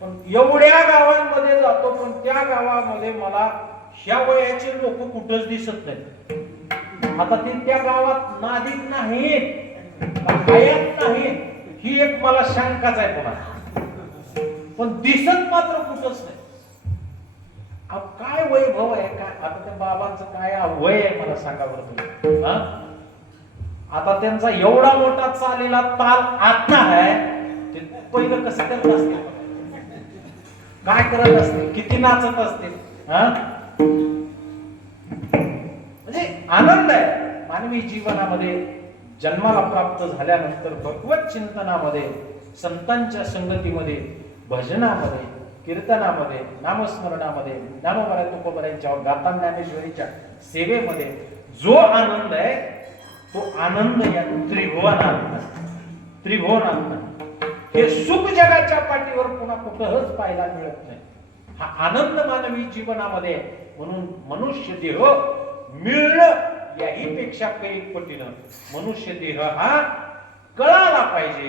पण एवढ्या गावांमध्ये जातो, पण त्या गावामध्ये मला ह्या वयाचे लोक कुठंच दिसत नाहीत. आता ते त्या गावात नादिक नाहीत, हयात नाहीत, ही एक मला शंकाच आहे पुन्हा. पण दिसत मात्र कुठंच नाही. काय वैभव आहे काय? आता त्या बाबांचं काय वय आहे मला सांगा बरं तुम्ही. आता त्यांचा एवढा मोठा चालेला ताल आता आहे, ते पहिलं कसं करत असतील, काय करत असतील, किती नाचत असतील. म्हणजे आनंद आहे मानवी जीवनामध्ये. जन्माला प्राप्त झाल्यानंतर भगवत चिंतनामध्ये, संतांच्या संगतीमध्ये, भजनामध्ये, कीर्तनामध्ये, नामस्मरणामध्ये, नामबऱ्या तुकोबऱ्यांच्या गाथा ज्ञानेश्वरीच्या सेवेमध्ये जो आनंद आहे, तो आनंद या त्रिभुवनात हे सुख जगाच्या पाठीवर पुन्हा कुठंच पाहायला मिळत नाही. हा आनंद मानवी जीवनामध्ये. म्हणून मनुष्य देह मिळणं याही पेक्षा कैक पटीनं मनुष्य देह हा कळाला पाहिजे.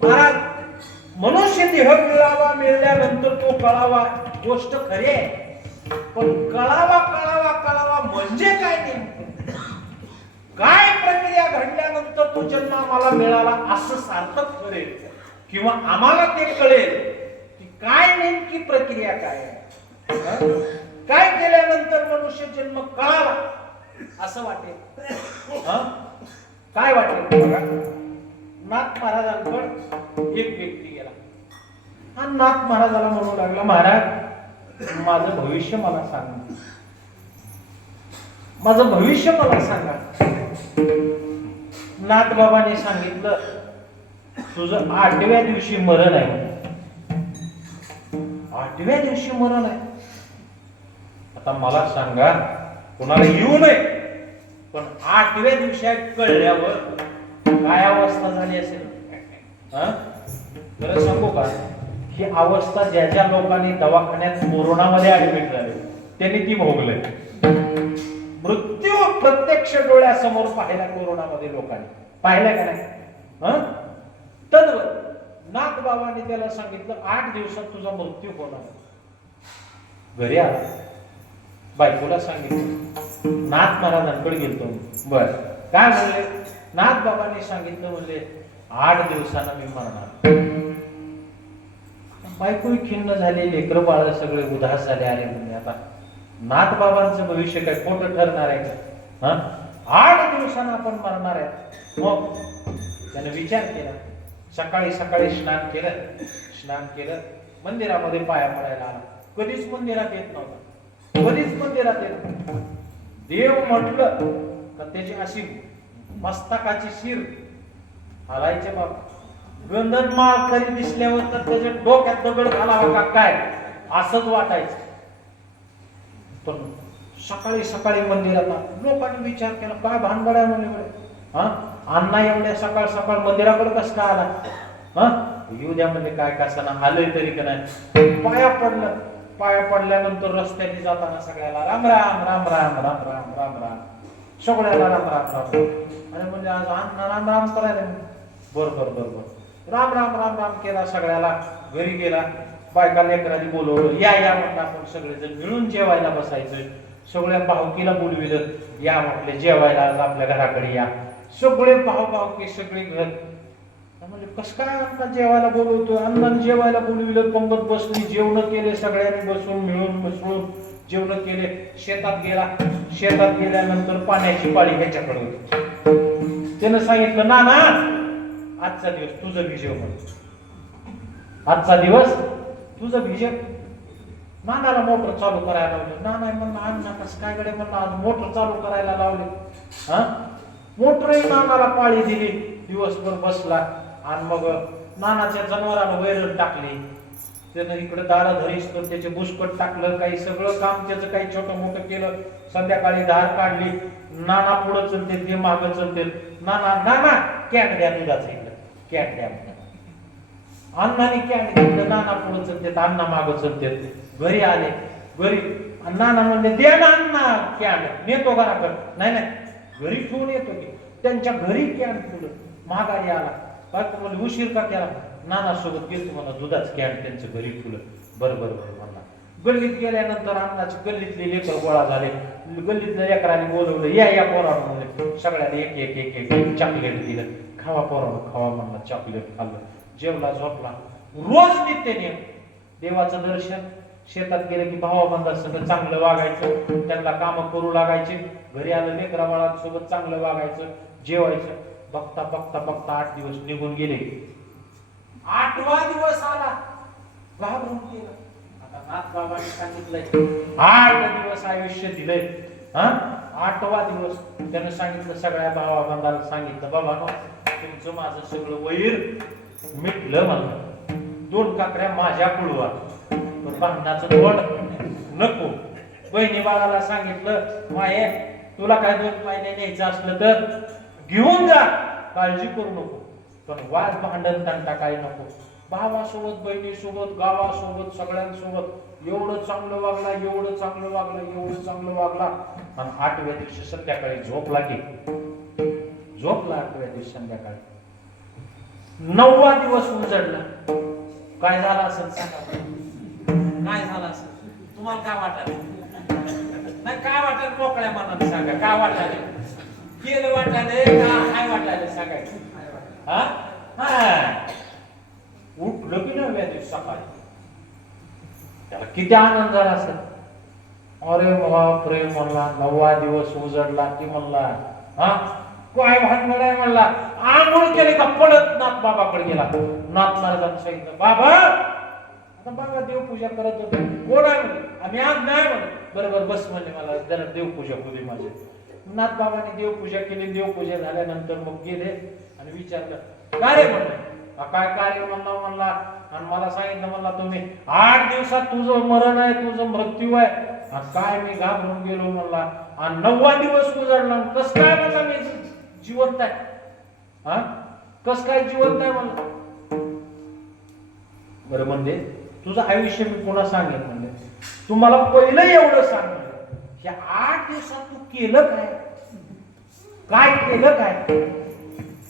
महाराज, मनुष्य देह मिळावा, मिळाल्यानंतर तो कळावा, गोष्ट खरी आहे. पण कळावा कळावा कळावा म्हणजे काय नेमकं? काय प्रक्रिया घडल्यानंतर तो जन्म आम्हाला मिळाला असं सार्थक करेल, किंवा आम्हाला ते कळेल की काय नेमकी प्रक्रिया काय आहे. काय केल्यानंतर मनुष्य जन्म कळाला असं वाटेल. काय वाटेल बघा. नाथ महाराजांकडे एक व्यक्ती गेला. हा नाथ महाराजाला म्हणू लागला, महाराज माझं भविष्य मला सांगा, माझं भविष्य मला सांगा. नाथ बाबाने सांगितलं, तुझं 8व्या दिवशी मरण आहे. 8व्या दिवशी मरण आहे. आता मला सांगा, कोणाला येऊ नये, पण 8व्या दिवशी कळल्यावर काय अवस्था झाली असेल? खरं सांगू का, ही अवस्था ज्या ज्या लोकांनी दवाखान्यात कोरोनामध्ये ऍडमिट झाले त्यांनी ती भोगले. मृत्यू प्रत्यक्ष डोळ्यासमोर पाहिला कोरोनामध्ये लोकांनी, पाहिला का नाही? तद्वत नाथ बाबांनी त्याला सांगितलं, 8 दिवसात तुझा मृत्यू होणार. घरी आला, बायकोला सांगितलं, नाथ महाराजांकडे गेलतो. बर, काय म्हणले? नाथ बाबांनी सांगितलं, म्हणले 8 दिवसांना मी मरणार. बायकोही खिन्न झाली, लेकरं बाळ सगळे उदास झाले. आले म्हणजे आता नाथ बाबांचं भविष्य काय खोटं ठरणार आहे का? 8 दिवसांना आपण मरणार आहे. मग त्याने विचार केला. सकाळी सकाळी स्नान केलं, मंदिरामध्ये पाया पडायला आला. कधीच मंदिरात येत नव्हता, कधीच मंदिरात येत नव्हता. देव म्हटलं का त्याची अशी मस्तकाची शिर हालायचे बाबा. गंधर्माळ खरी दिसल्यावर तर त्याच्या डोक्यात दगड घालावा का काय असंच वाटायचं. पण सकाळी सकाळी मंदिरात लोकांनी विचार केला, काय भानगड आहे म्हणजे, अण्णा एवढ्या सकाळ सकाळ मंदिराकडे कसं काय आला? येऊ द्या म्हणजे काय कसं ना, आलंय तरी का नाही. पाया पडल्यानंतर रस्त्याने जाताना सगळ्याला राम राम राम राम राम राम राम राम, सगळ्याला राम राम राम. आणि म्हणजे आज अण्णा राम राम करायला. बरोबर राम राम राम राम केला सगळ्याला. घरी गेला, बायका लेकरांनी बोलवलं, या म्हटलं आपण सगळेजण मिळून जेवायला बसायचं. सगळ्या भावकीला बोलविलं, या म्हटले जेवायला आज आपल्या घराकडे या. सगळे भावकी सगळे घर. म्हणजे कसं काय अण्णा जेवायला बोलवतो? अण्णाने जेवायला बोलविलं, पंगत बसली, जेवण केले, सगळ्यांनी बसून मिळून मिसळून जेवण केले. शेतात गेल्यानंतर पाण्याची पाळी ह्याच्याकडे होती. त्यानं सांगितलं, ना आजचा दिवस तुझं भिजेव म्हण, आजचा दिवस तुझं भिजेव. नानाला मोटर चालू करायला लावलं. नाही म्हणलं, अण्णा कसं काय कडे म्हणलं, आज मोटर चालू करायला लावली. मोटरही नानाला पाळी दिली, दिवसभर बसला. आणि मग नानाच्या जनावराला वैरण टाकली, त्यानं इकडे दारा धरीस तर त्याचे बुसकट टाकलं, काही सगळं काम त्याचं काही छोटं मोठं केलं. संध्याकाळी धार काढली, नाना पुढं चलते ते मागं चलते. नाना नाना कॅन द्या दुधाचं, इकडं कॅन द्या. अण्णाने कॅन घेतलं, नाना पुढं चलते, अण्णा मागं चलते. घरी आले, घरी नाना म्हणले द्या ना अण्णा कॅन, नेतो घराकडे. नाही नाही घरी ठेवून येतो की. त्यांच्या घरी कॅन ठेवलं, माघारी आला. बायको म्हणले उशीर का केला? नाना सोबत गेलो मला दुधाच कॅन त्यांचं घरी ठेवलं. बरं बरं बरं म्हणला. गल्लीत गेल्यानंतर अण्णाचे गल्लीतले लेकर गोळा झाले. गल्लीतल्या लेकरांनी बोलवलं, या पोरानं म्हणले. सगळ्यांनी एक एक एक एक चॉकलेट दिलं. खावा पोरानं खावा म्हणला. चॉकलेट खाल्लं, जेवला, झोपला. रोज नित्य देवाचं दर्शन, शेतात गेलं की भावाबंधासोबत चांगलं वागायचं, त्यांना काम करू लागायचे. घरी आलं लेकरा बाळांसोबत चांगलं वागायचं, जेवायचं. बघता बघता बघता 8 दिवस निघून गेले. 8वा दिवस आला, घाबरून गेला. आता नाथ बाबांनी सांगितलंय 8 दिवस आयुष्य दिलंय. 8वा दिवस त्यानं सांगितलं, सगळ्या भावाबंधाला सांगितलं, बाबांनो तुमचं माझं सगळं वैर मिटलं म्हणलं. 2 काकड्या माझ्या कुळवा, पण भांडणाचं तोंड नको. बहिणी बाळाला सांगितलं, माये तुला काय 2 महिने न्यायचं असलं तर घेऊन जा, काळजी करू नको, पण वाद भांडण तंटा काही नको. भावासोबत, बहिणीसोबत, गावासोबत, सगळ्यांसोबत एवढं चांगलं वागला, एवढं चांगलं वागला, एवढं चांगलं वागला. आणि 8व्या दिवशी संध्याकाळी झोपला की झोपला. 8व्या दिवशी संध्याकाळी 9वा दिवस उजडला. काय झालं असेल सांगा, काय झालं असेल तुम्हाला? काय वाटायला नाही? काय वाटायला मोकळ्या मनात सांगा, काय वाटायला? केलं वाटायला का काय वाटायला सांगायचं? उठलं की 9व्या दिवशी सकाळी त्याला किती आनंद झाला असेल. अरे बापरे म्हणला, 9वा दिवस उजडला की म्हणला काय भांडण आहे म्हणला. आंघोळ केले का पडत नाथ बाबाकडे गेला. नाथ महाराजांनी सांगितलं, बाबा आता बाबा देवपूजा करत होते. कोण आहे म्हणे? आम्ही आज नाही म्हणे. बरोबर बस म्हणले, मला जरा देवपूजा होती माझी. नाथ बाबांनी देवपूजा केली. देवपूजा झाल्यानंतर मग गेले आणि विचारलं, काय रे म्हणलं? काय कार्य म्हणला. आणि मला सांगितलं म्हणला, तुम्ही 8 दिवसात तुझं मरण आहे, तुझं मृत्यू आहे. काय मी घाबरून गेलो म्हणला. आणि 9वा दिवस उजडला. कस काय म्हणला मी जिवंत आहे? कस काय जिवंत आहे म्हणला. बरं म्हणजे तुझं आयुष्य मी पुन्हा सांगेन म्हणले. तुम्हाला पहिलं एवढं सांगितलं, या 8 दिवसात तू केलं काय? काय केलं काय?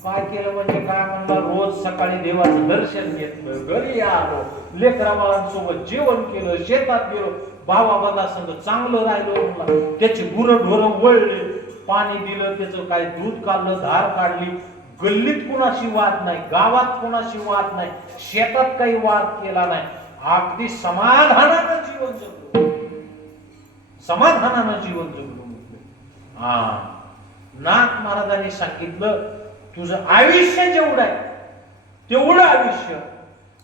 काय केलं म्हणजे काय म्हणला, रोज सकाळी देवाचं दर्शन घेतलं, घरी आलो, लेकरा बाळांसोबत जेवण केलं, शेतात गेलो, भावाबंधासंग चांगलं राहिलो म्हणला. त्याची गुरंढोरं वळले, पाणी दिलं, त्याचं काय दूध काढलं, धार काढली. गल्लीत कोणाशी वाद नाही, गावात कोणाशी वाद नाही, शेतात काही वाद केला नाही. अगदी समाधानानं जीवन जगलो, समाधानानं जीवन जगलो. नाथ महाराजांनी सांगितलं, तुझं आयुष्य जेवढं आहे तेवढं आयुष्य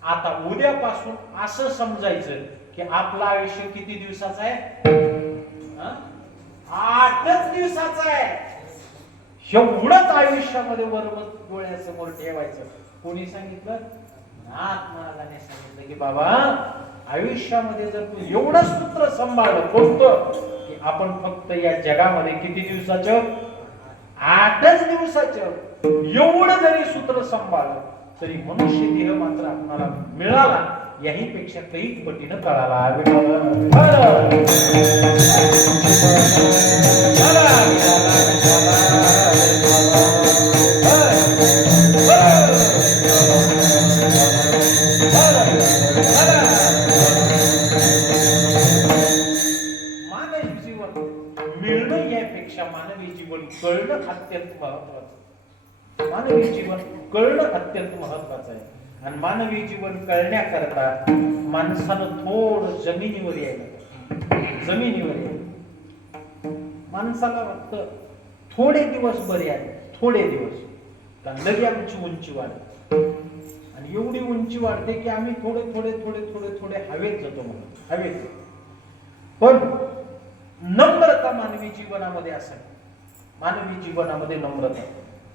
आता उद्यापासून असं समजायचं की आपलं आयुष्य किती दिवसाचं आहे? 8च दिवसाचं आहे. एवढंच आयुष्यामध्ये वरवत डोळ्यासमोर ठेवायचं. कोणी सांगितलं? नाथ महाराजांनी सांगितलं की बाबा आयुष्यामध्ये जर तू एवढं सूत्र सांभाळलं, कोणतं? की आपण फक्त या जगामध्ये किती दिवसाचं? 8च दिवसाचं. एवढं जरी सूत्र सांभाळलं तरी मनुष्य देह मात्र आपल्याला मिळाला याही पेक्षा काही पटीनं कळाला. मानवी जीवन मिळणं यापेक्षा मानवी जीवन कळणं अत्यंत महत्वाचं. मानवी जीवन कळणं अत्यंत महत्वाचं आहे. आणि मानवी जीवन कळण्याकरता माणसानं थोडं जमिनीवर यायला. जमिनीवर यायला माणसाला वाटतं थोडे दिवस बरे आहेत, थोडे दिवस, कारण लगे आमची उंची वाढते. आणि एवढी उंची वाढते की आम्ही थोडे थोडे थोडे थोडे थोडे हवेत जातो म्हणून, हवेत. पण नम्रता मानवी जीवनामध्ये असावी. मानवी जीवनामध्ये नम्रता.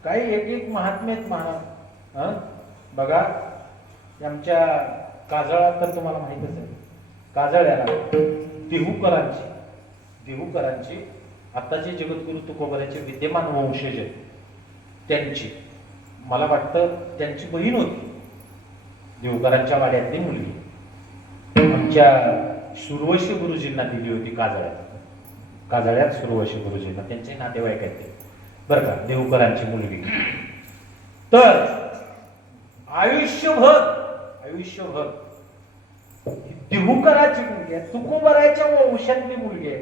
काही एक महात्मेत महाराज बघा, आमच्या काजळात तर तुम्हाला माहितच आहे, काजळ्याला देहूकरांची आताचे जगद्गुरु तुकोबराचे विद्यमान वंशज आहेत, त्यांची मला वाटतं त्यांची बहीण होती देहूकरांच्या वाड्यातली मुलगी आमच्या सुरवशी गुरुजींना दिली होती काजळ्यात सुरवशी गुरुजींना, त्यांचे नातेवाईक आहेत ते बरं का, देहूकरांची मुलगी. तर आयुष्यभर देहूकराची मुलगी आहे, तुकोबराच्या वंशातली मुलगी आहे.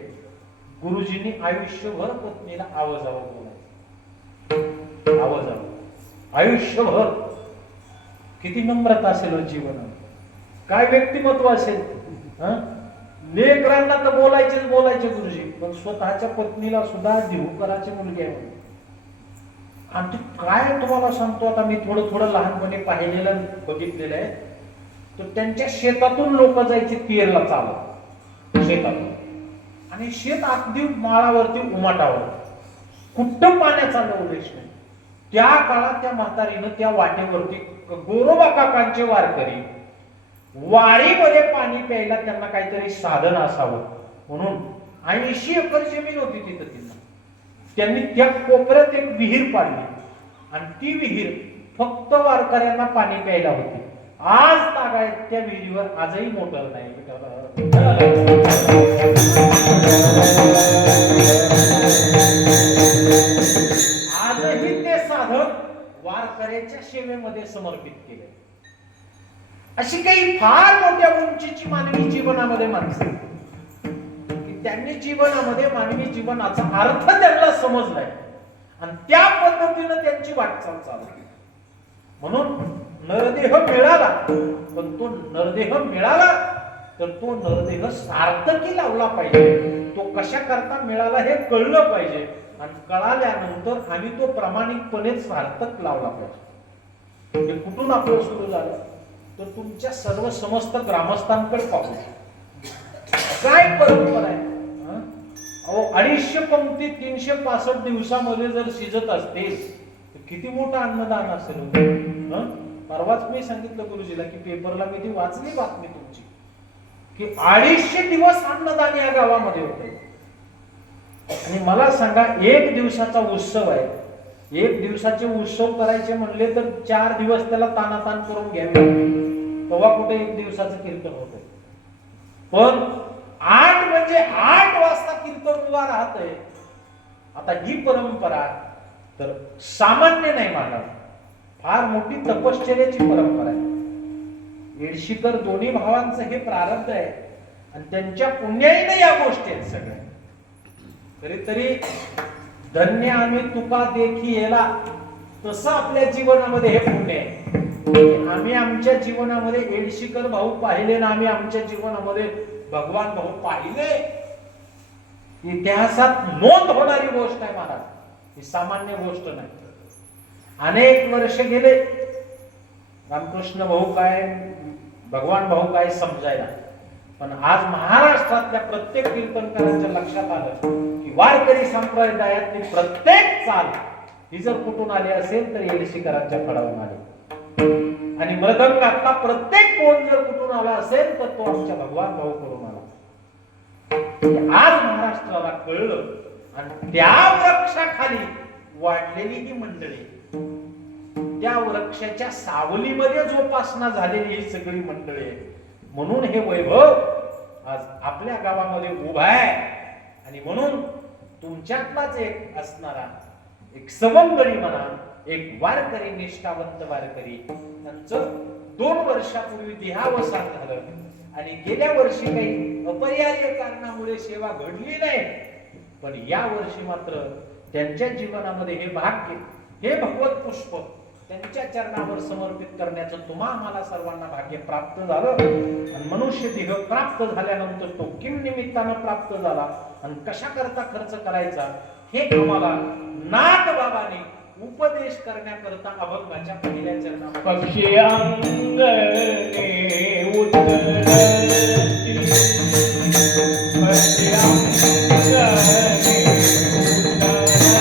गुरुजींनी आयुष्यभर पत्नीला आवजावं बोलायचं, आयुष्यभर. किती नम्रता असेल जीवन, काय व्यक्तिमत्व असेल. लेकरांना तर बोलायचे गुरुजी, पण स्वतःच्या पत्नीला सुद्धा देहूकराची मुलगी आहे. आणि काय तुम्हाला सांगतो, आता मी थोडं लहानपणी पाहिलेलं बघितलेलं आहे. तर त्यांच्या शेतातून लोक जायचे पियरला चालत शेतातून, आणि शेत अगदी माळावरती उमाटावर, कुठं पाण्याचा लवलेश नाही. त्या काळात त्या म्हातारीनं त्या वाटेवरती गोरोबा काकांचे वारकरी वारीमध्ये पाणी प्यायला त्यांना काहीतरी साधन असावं म्हणून 80 एकर जमीन होती तिथं त्यांनी त्या कोपऱ्यात एक विहीर पाडली, आणि ती विहीर फक्त वारकऱ्यांना पाणी प्यायला होती. आज तागायत त्या विहिरीवर आजही मोटर नाही. आजही ते साधन वारकऱ्याच्या सेवेमध्ये समर्पित केले. अशी काही फार मोठ्या उंचीची मानवी जीवनामध्ये माणसं की त्यांनी जीवनामध्ये मानवी जीवनाचा अर्थ त्यांना समजलाय, आणि त्या पद्धतीनं त्यांची वाटचाल चालू. म्हणून नरदेह मिळाला, पण तो नरदेह मिळाला तर तो नरदेह सार्थकी लावला पाहिजे. तो कशा करता मिळाला हे कळलं पाहिजे, आणि कळाल्यानंतर आम्ही तो प्रामाणिकपणे सार्थक लावला पाहिजे. हे कुठून आपलं सुरू झालं तर तुमच्या सर्व समस्त ग्रामस्थांकडे पाहू. काय परंपरा आहे. 250 पंक्ती 365 दिवसामध्ये जर शिजत असतील तर किती मोठं अन्नदान असेल. परवाच मी सांगितलं गुरुजीला की पेपरला मी ती वाचली बातमी तुमची की 250 दिवस अन्नदान या गावामध्ये होते. आणि मला सांगा, एक दिवसाचा उत्सव आहे, एक दिवसाचे उत्सव करायचे म्हणले तर 4 दिवस त्याला तानातान करून घ्यावे लागते, तेव्हा कुठे एक दिवसाचं कीर्तन होत. पण 8 म्हणजे 8 वाजता कीर्तन उभा राहतंय. आता ही परंपरा तर सामान्य नाही मानव, फार मोठी तपश्चर्याची परंपरा आहे. येडशीकर दोन्ही भावांचं हे प्रारब्ध आहे, आणि त्यांच्या पुण्याईने या गोष्टी आहेत सगळ्या. तरी धन्य आम्ही तुका देखी येला, तसं आपल्या जीवनामध्ये हे पुण्य आहे. आम्ही आमच्या जीवनामध्ये येडशीकर भाऊ पाहिले ना, आम्ही आमच्या जीवनामध्ये भगवान भाऊ पाहिले. इतिहासात नोंद होणारी गोष्ट आहे महाराज, ही सामान्य गोष्ट नाही. अनेक वर्ष गेले, रामकृष्ण भाऊ काय भगवान भाऊ काय समजायला, पण आज महाराष्ट्रातल्या प्रत्येक कीर्तनकारांच्या लक्षात आलं की वारकरी संप्रदायातली प्रत्येक चाल ही जर कुठून आली असेल तर येडशीकरांच्या फळावून आली, आणि मृदंगातला प्रत्येक बोल जर कुठून आला असेल तर तो आमच्या भगवान भाऊ करून आला. आज महाराष्ट्राला कळलं, आणि त्या वृक्षाखाली वाढलेली ही मंडळी, त्या वृक्षाच्या सावलीमध्ये जोपासना झालेली ही सगळी मंडळी आहे. म्हणून हे वैभव आज आपल्या गावामध्ये उभा आहे. आणि म्हणून तुमच्यातलाच एक असणारा एक सवंगडी म्हणा, एक वारकरी, निष्ठावंत वारकरी, त्यांचं 2 वर्षापूर्वी देहावसान झालं, आणि गेल्या वर्षी काही अपरिहार्य कारणामुळे सेवा घडली नाही, पण या वर्षी मात्र त्यांच्या जीवनामध्ये हे भाग्य, हे भगवत पुष्प त्यांच्या चरणावर समर्पित करण्याचं तुम्हा आम्हाला सर्वांना भाग्य प्राप्त झालं. आणि मनुष्य देह प्राप्त झाल्यानंतर तो किम निमित्तानं प्राप्त झाला आणि कशा करता खर्च करायचा हे आम्हाला नाथ बाबांनी उपदेश करण्याकरता अभंगाच्या पहिल्या चरणामध्ये पक्षी अंगणे उतरती, पक्षी अंगणे उतरती,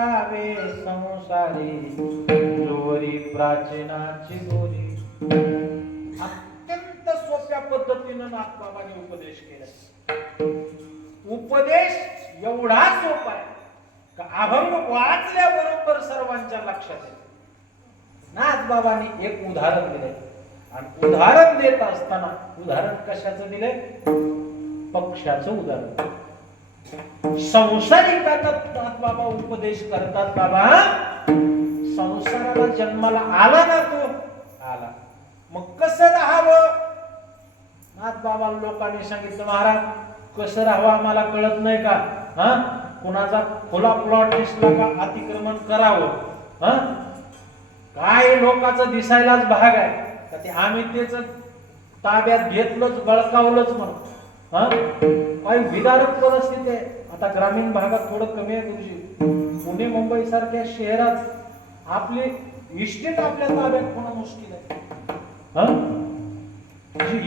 ठावे संसारी जोरी प्राचीनाची दोरी. अत्यंत सोप्या पद्धतीनं नाथबाबांनी उपदेश केला. उपदेश एवढा सोपा आहे का अभंग वाचल्याबरोबर सर्वांच्या लक्षात येते. नाथबाबांनी एक उदाहरण दिले आणि उदाहरण देत असताना उदाहरण कशाचं दिले? पक्षाचं उदाहरण. संसारिकांना नाथबाबा उपदेश करतात. बाबा, संसाराला जन्माला आला ना तो आला, मग कसं राहावं? नाथबाबा लोकांनी सांगितलं, महाराज कसं राहावं आम्हाला कळत नाही का? हा, कोणाचा खुला प्लॉट दिसला का अतिक्रमण करावं? हा, काय लोकांचं दिसायलाच भाग आहे का ते आम्ही तेच ताब्यात घेतलंच बळकावलंच म्हणून. हा, काही विदारक परिस्थिती आहे. आता ग्रामीण भागात थोडं कमी आहे गुरुजी. पुणे मुंबई सारख्या शहरात आपली इस्टेट आपल्या ताब्यात होणं मुश्किल आहे. हा,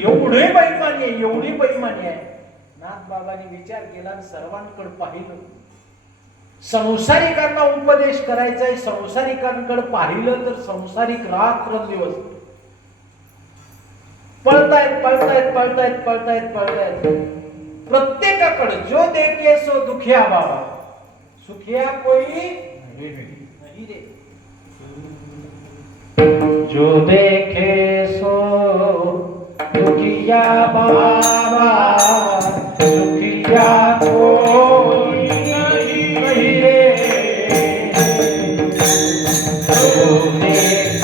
एवढे बैमानी आहे, एवढी बैमानी आहे. नाथबाबांनी विचार केला आणि सर्वांकडे पाहिलं. संसारिकांना उपदेश करायचा आहे, संसारिकांकडे पाहिलं तर संसारिक रात्रंदिवस पळतायत पळतायत पळतायत पळतायत पळतायत. प्रत्येकाकडे जो देखे सो दुखिया बाबा, सुखिया कोई नहीं रे. जो देखे सो दुखिया बाबा, सुखिया कोई नहीं रे. जो देखे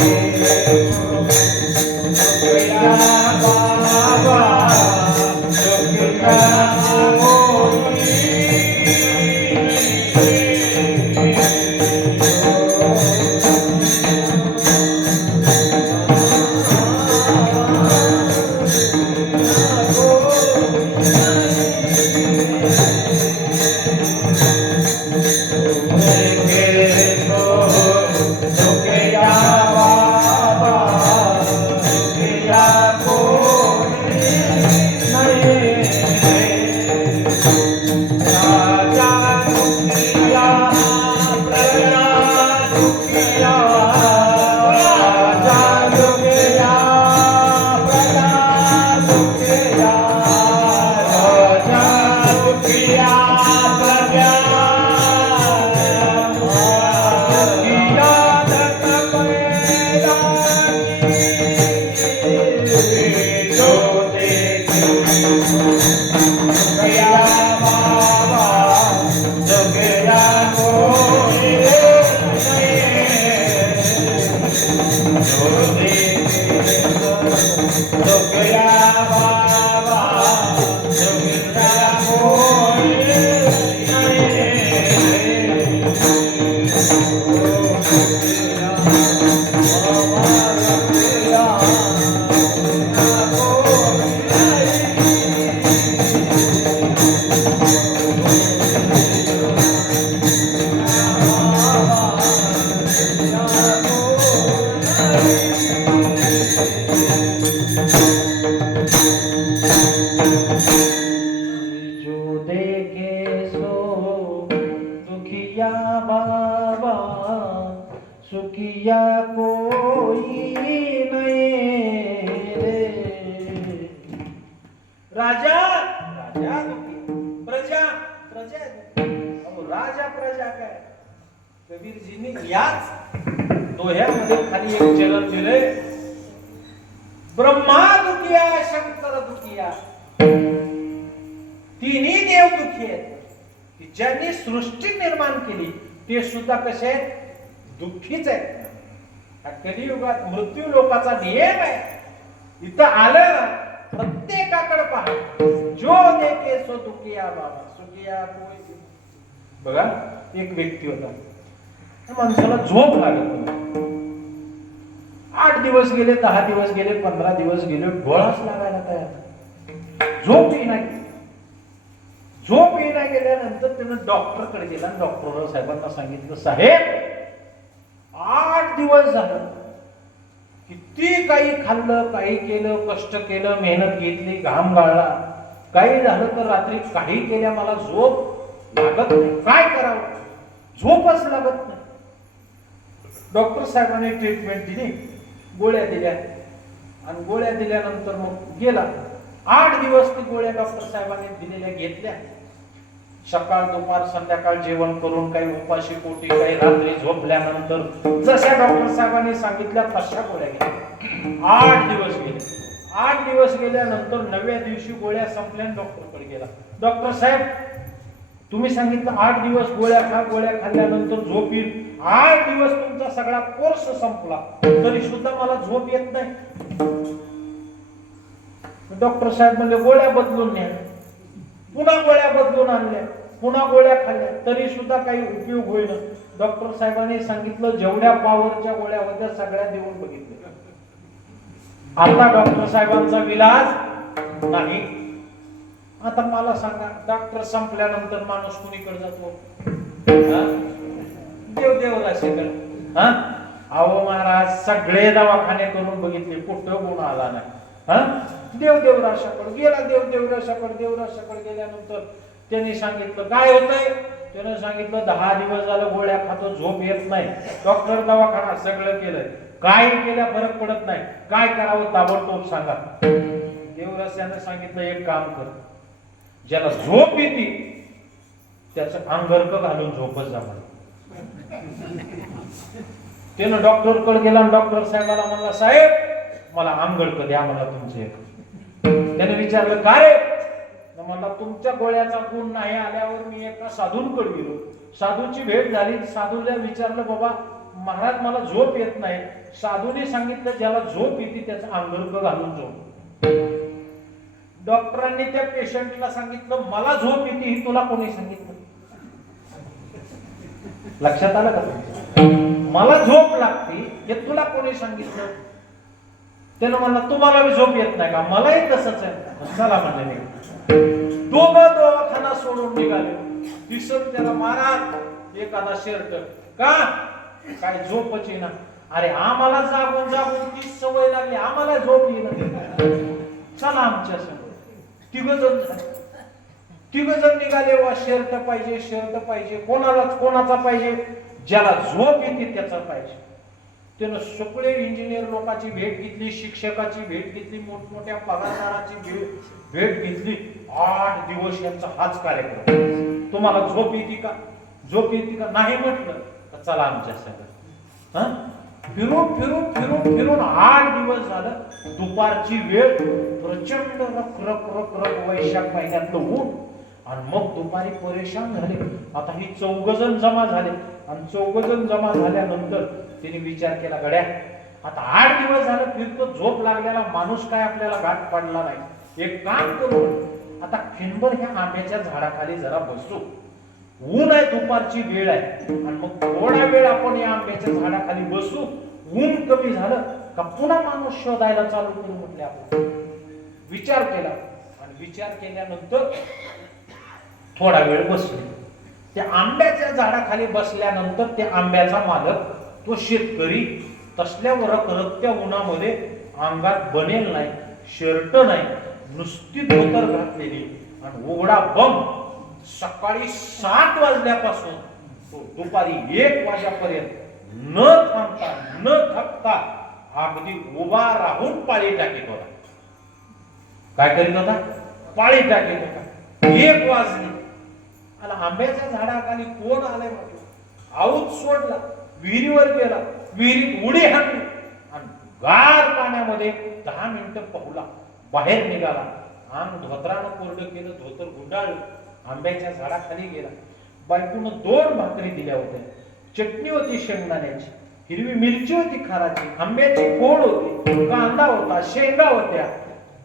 दुखिया बाबा, सुखिया सुखिया कोई नहीं रे. राजा राजा दुखी, प्रजा प्रजा दुखी. अहो, राजा प्रजा काय? कबीरजीने याच दोह्यामध्ये खाली एक चलन दिले. ब्रह्मा दुखिया, शंकर दुखिया. तिन्ही देव दुखी आहेत. ज्यांनी सृष्टी निर्माण केली ते सुद्धा कसे आहेत? दुःखीच आहे. कलियुगात मृत्यू लोकाचा नियम आहे. इथं आलं प्रत्येकाकडे पहा. जो देखे सो दुखिया बाबा, सुखिया कोई. बघा, एक व्यक्ती होता, माणसाला झोप लागत होती. 8 दिवस गेले, 10 दिवस गेले, 15 दिवस गेले, डोळाच लागायला तयार. झोप येईना. झोप येईना गेल्यानंतर त्यानं डॉक्टरकडे गेला. डॉक्टर साहेबांना सांगितलं, साहेब 8 दिवस झालं, किती काही खाल्लं, काही केलं, कष्ट केलं, मेहनत घेतली, घाम गाळला, काही झालं तर रात्री काही केल्या मला झोप लागत नाही, काय करावं? झोपच लागत नाही. डॉक्टर साहेबांनी ट्रीटमेंट दिली, गोळ्या दिल्या आणि गोळ्या दिल्यानंतर मग गेला. 8 दिवस ती गोळ्या डॉक्टर साहेबांनी दिलेल्या घेतल्या. सकाळ दुपार संध्याकाळ जेवण करून, काही उपाशी पोटी, काही रात्री झोपल्यानंतर जशा डॉक्टर साहेबांनी सांगितल्या तशा गोळ्या घेतल्या. 8 दिवस गेले. 8 दिवस गेल्यानंतर 9व्या दिवशी गोळ्या संपल्या. डॉक्टरकडे गेला. डॉक्टर साहेब, तुम्ही सांगितलं 8 दिवस गोळ्या खा, गोळ्या खाल्ल्यानंतर झोप येईल. 8 दिवस तुमचा सगळा कोर्स संपला तरी सुद्धा मला झोप येत नाही. डॉक्टर साहेब म्हणले गोळ्या बदलून न्या. पुन्हा गोळ्या बदलून आणल्या, पुन्हा गोळ्या खाल्ल्या तरी सुद्धा काही उपयोग होईना. डॉक्टर साहेबांनी सांगितलं जेवढ्या पावरच्या गोळ्या होत्या सगळ्या देऊन बघितल्या. आता डॉक्टर साहेबांचा विलाज नाही. आता मला सांगा, डॉक्टर संपल्यानंतर माणूस कुणीकडे जातो? देवदेवराशीकडे. अहो महाराज, सगळे दवाखाने करून बघितले, कुठं गुण आला नाही. देवदेवराशाकडे गेला. देवराशाकडे गेल्यानंतर त्यांनी सांगितलं काय होतंय? त्यानं सांगितलं 10 दिवस झालं गोळ्या खातो, झोप येत नाही. डॉक्टर दवाखाना सगळं केलंय, काय केल्या फरक पडत नाही, काय करावं ताबडतोब सांगा. देवराशाने सांगितलं एक काम कर, ज्याला झोप येते त्याचं अंगरक घालून झोपच जा. त्यानं डॉक्टरकडे गेला. डॉक्टर साहेबाला म्हणला साहेब मला अंगरक द्या मला तुमचे एक. त्याने विचारलं का रे? म्हणला तुमच्या गोळ्याचा गुण नाही आल्यावर मी एका साधूंकडे गेलो. साधूची भेट झाली. साधूला विचारलं बाबा महाराज मला झोप येत नाही. साधूने सांगितलं ज्याला झोप येते त्याचं अंगरक घालून झोप. डॉक्टरांनी त्या पेशंटला सांगितलं मला झोप येते ही तुला कोणी सांगितलं? लक्षात आलं का? मला झोप लागते हे तुला कोणी सांगितलं? त्यानं म्हणला तुम्हाला बी झोप येत नाही का? मलाही तसंच आहे. चला म्हणले मी. दोघं दवाखाना सोडून निघाले. दिसत त्याला महाराज एखादा शर्ट का काय झोपच येईना. अरे आम्हाला जागून जागून ती सवय लागली, आम्हाला झोप येईना. चला आमच्या संग. तिघ जण निघाले. वा शर्ट पाहिजे. कोणाचा पाहिजे? ज्याला झोप येते त्याचा पाहिजे. त्यानं सगळे इंजिनियर लोकांची भेट घेतली, शिक्षकाची भेट घेतली, मोठमोठ्या पगारदाराची भेट घेतली. 8 दिवस यांचा हाच कार्यक्रम. तुम्हाला झोप येते का? नाही म्हटलं तर चला आमच्या सगळं. फिरून 8 दिवस झालं. दुपारची वेळ, प्रचंड रख वैशाख महिन्यातलं ऊन. आणि मग दुपारी परेशान झाले. आता ही 4 जण जमा झाले. आणि 4 जण जमा झाल्यानंतर तिने विचार केला गड्या आता 8 दिवस झालं फिरतो, झोप लागलेला माणूस काय आपल्याला गाठ पडला नाही. एक काम करू, आता खिंबर ह्या आंब्याच्या झाडाखाली जरा बसू. ऊन आहे, दुपारची वेळ आहे. आणि मग थोडा वेळ आपण या आंब्याच्या झाडाखाली बसू. ऊन कमी झालं का पुन्हा माणूस शोधायला चालू करू म्हटले. आपण विचार केला आणि विचार केल्यानंतर थोडा वेळ बसले. त्या आंब्याच्या झाडाखाली बसल्यानंतर त्या आंब्याचा मालक, तो शेतकरी, तसल्यावर रखरखत्या उन्हामध्ये अंगात बनेल नाही, शर्ट नाही, नुसती धोतर घातलेली आणि उघडा बम सकाळी 7 वाजल्यापासून तो दुपारी 1 वाजेपर्यंत न थांबता न थकता अगदी उभा राहून पाळी टाकीत होता. काय करीत होता? पाळी टाकीत होता. 1 वाजली आणि आंब्याच्या झाडाखाली कोण आले म्हटलं. आऊत सोडला, विहिरीवर गेला, विहिरीत उडी हाणली आणि गार पाण्यामध्ये 10 मिनिटं पोहला. बाहेर निघाला, अंग धोतरानं कोरडं केलं, धोतर गुंडाळलं, आंब्याच्या झाडाखाली गेला. बायकोनं 2 भाकरी दिल्या होत्या. चटणी होती शेंगदाण्याची, हिरवी मिरची होती खाराची, आंब्याची फोड होती, कांदा होता, शेंगा होत्या.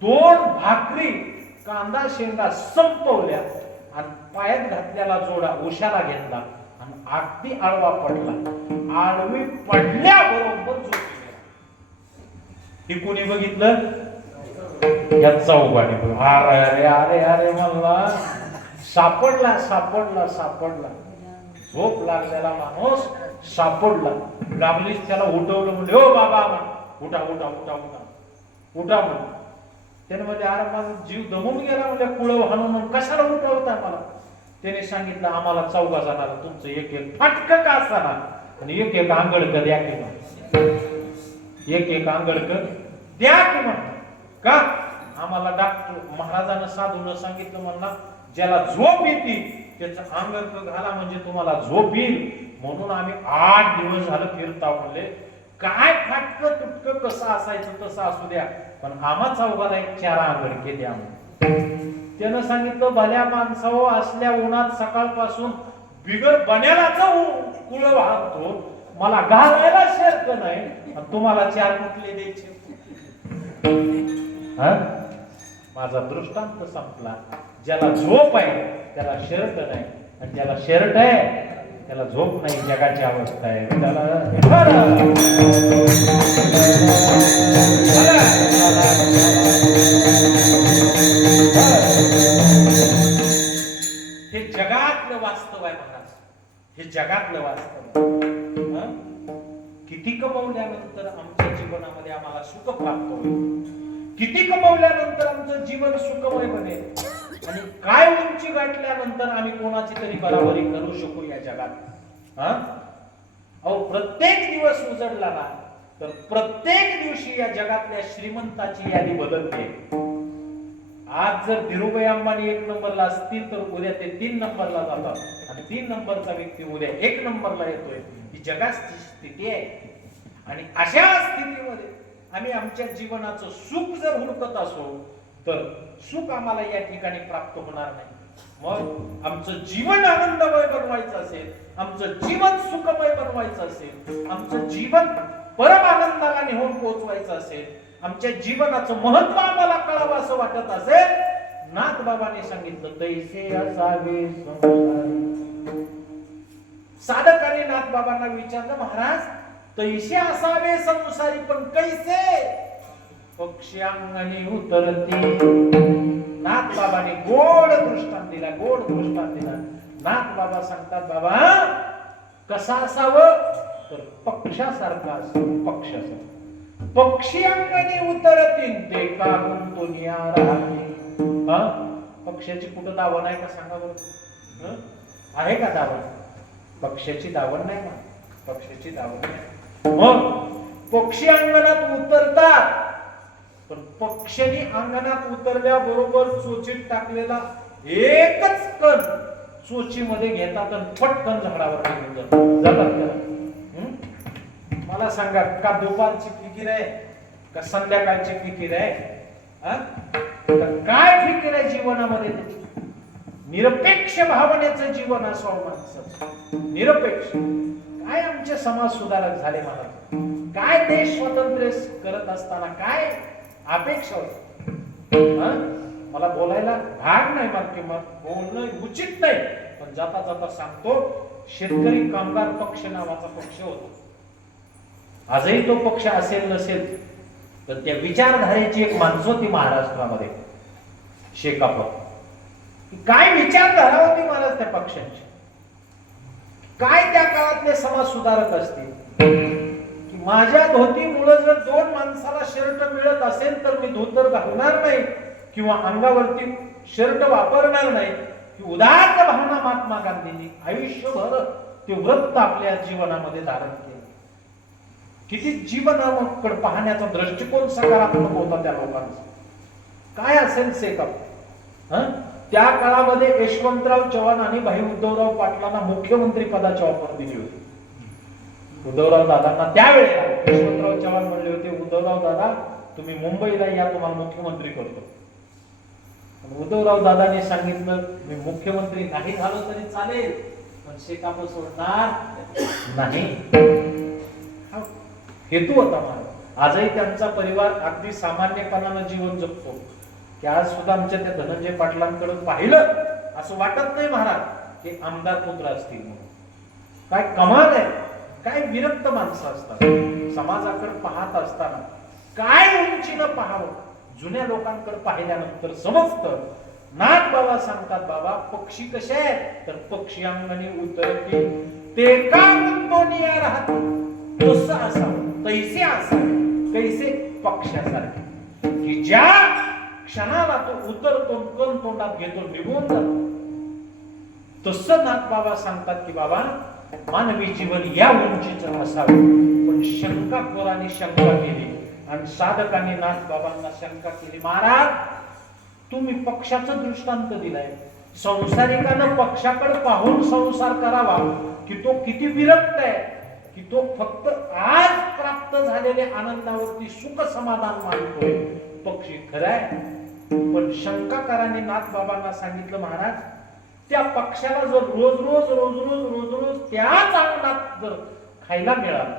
2 भाकरी कांदा शेंगा संपवल्या आणि पायात घातलेला जोडा उशाला घेतला आणि अगदी आळवा पडला. आळवी पडल्याबरोबर झोप गेला. हे कोणी बघितलं? या चौघाने. अरे अरे अरे म्हणला सापडला. झोप लागलेला माणूस सापडला. लागलीच त्याला उठवलं. म्हणजे ओ बाबा उठा म्हणून. त्याने म्हणजे अरे माझा जीव दमून गेला. म्हणजे कुळव हाणून कशाला उठवताय मला? त्याने सांगितलं आम्हाला 14 जणांना तुमचं एक एक फाटकं का असताना आणि एक एक आंगळक द्या की मग एक एक आंगळक द्या की मग का आम्हाला डॉक्टर महाराजांना साधून सांगितलं म्हणला ज्याला झोप येते त्याचं अंगण घाला म्हणजे तुम्हाला झोप येईल म्हणून आम्ही 8 दिवस झालं फिरताव म्हणले काय फाटकं तुटकं कसं असायचं तसं असू द्या पण आम्हा चौघाला एक 4 अंगणके द्या त्यानं सांगितलं भल्या माणसावं असल्या उन्हात सकाळपासून बिगर बन्यालाच कुळ वाहतो मला घालायला शर्त नाही आणि तुम्हाला 4 कुठले द्यायचे माझा दृष्टांत संपला ज्याला झोप आहे त्याला शर्ट नाही आणि ज्याला शर्ट आहे त्याला झोप नाही जगाची अवस्था आहे त्याला हे जगातलं वास्तव आहे महाराज हे जगातलं वास्तव किती कमवल्यानंतर आमच्या जीवनामध्ये आम्हाला सुख प्राप्त होईल किती कमवल्यानंतर आमचं जीवन सुखमय बनेल आणि काय उंची गाठल्यानंतर आम्ही कोणाची तरी बराबरी करू शकू या जगात अहो प्रत्येक दिवस उजडला ना तर प्रत्येक दिवशी या जगातल्या श्रीमंताची यादी बदलते आज जर धीरूभाई अंबानी 1 नंबरला असतील तर उद्या ते 3 नंबरला जातात आणि 3 नंबरचा व्यक्ती उद्या 1 नंबरला येतोय ही जगाची स्थिती आहे आणि अशा स्थितीमध्ये आम्ही आमच्या जीवनाचं सुख जर हुडकत असो तर सुख आम्हाला या ठिकाणी प्राप्त होणार नाही मग आमचं जीवन आनंदमय बनवायचं असेल आमचं जीवन सुखमय बनवायचं असेल आमचं जीवन परम आनंदाला नेऊन पोहोचवायचं असेल आमच्या जीवनाचं महत्व आम्हाला कळावं असं वाटत असेल नाथ बाबांनी सांगितलं तैसे असावे संसारी साधकाने नाथ बाबांना विचारलं महाराज तैसे असावे संसारी पण कैसे पक्ष्यांगणी उतरती नाथ बाबाने गोड दृष्टांत दिला नाथ बाबा सांगतात बाबा कसा असावं तर पक्षासारखा असावं पक्षासारखं पक्षी अंगणी उतरतील ते का गुंतोनिया राहते पक्षाची कुठं दावण आहे का सांगा बरं आहे का दावण पक्षाची दावण नाही ना पक्षाची दावण नाही मग पक्षी अंगणात उतरतात पण पक्षाने अंगणात उतरल्याबरोबर चोचीत टाकलेला एकच कण चोचीमध्ये घेतात आणि पटकन झाडावर निघून जातात मला सांगा का दुपारची फिकीर आहे का संध्याकाळची फिकीर आहे काय फिकीर आहे जीवनामध्ये त्याची निरपेक्ष भावनेचं जीवन असावं माणसाचं निरपेक्ष काय आमचे समाज सुधारक झाले मला काय देश स्वातंत्र्य करत असताना काय अपेक्षा होती मला बोलायला भाग नाही मला बोलणं उचित नाही पण जाता जाता सांगतो शेतकरी कामगार पक्ष नावाचा पक्ष होता आजही तो पक्ष असेल नसेल तर त्या विचारधारेची एक माणसं होती महाराष्ट्रामध्ये शेकाप काय विचारधारा होती महाराज त्या पक्षांची काय त्या काळातले समाज सुधारक असतील की माझ्या धोतीमुळे जर 2 माणसाला शर्ट मिळत असेल तर मी धोतर घालणार नाही किंवा अंगावरती शर्ट वापरणार नाही ही उदात्त भावना महात्मा गांधींनी आयुष्यभर ते व्रत आपल्या जीवनामध्ये धारण केले किती जीवनाकडे पाहण्याचा दृष्टिकोन सकारात्मक होता त्या लोकांचा काय असेल सेकअप त्या काळामध्ये यशवंतराव चव्हाण आणि भाई उद्धवराव पाटलांना मुख्यमंत्री पदाची ऑफर दिली होती उद्धवराव दादांना त्यावेळेला यशवंतराव चव्हाण म्हणले होते उद्धवराव दादा तुम्ही मुंबईला या तुम्हाला मुख्यमंत्री करतो उद्धवराव दादाने सांगितलं मी मुख्यमंत्री नाही झालो तरी चालेल पण शेकाप सोडणार नाही हेतू होता माझा आजही त्यांचा परिवार अगदी सामान्यपणानं जीवन जगतो की आज सुद्धा आमच्या त्या धनंजय पाटलांकडे पाहिलं असं वाटत नाही महाराज की आमदार पुत्र असतील म्हणून काय कमाल आहे काय विरक्त माणसं असतात समाजाकडे पाहत असताना काय उंचीनं पाहावं जुन्या लोकांकडे पाहिल्यानंतर समजतं नाथ बाबा सांगतात बाबा पक्षी कसे आहेत तर पक्षी अंगणी उतरतील ते का गुंतोनिया राहते तसं असावं तैसे असावे कैसे पक्षासारखे की ज्या क्षणाला तो उतरतो कण तोंडात घेतो निघून जातो तसं नाथबाबा सांगतात की बाबा मानवी जीवन या उंचीचं असावं. पण शंकाखोराने शंका केली आणि साधकांनी नाथबाबांना शंका केली, महाराज तुम्ही पक्षाचं दृष्टांत दिलाय, संसारिकानं पक्षाकडे पाहून संसार करावा की तो किती विरक्त आहे, की तो फक्त आज प्राप्त झालेल्या आनंदावरती सुख समाधान मानतोय. पक्षी खराय. पण शंकाकाराने नाथबाबांना सांगितलं, महाराज त्या पक्षाला जर रोज रोज रोज रोज रोज रोज त्याच अंगणात जर खायला मिळालं,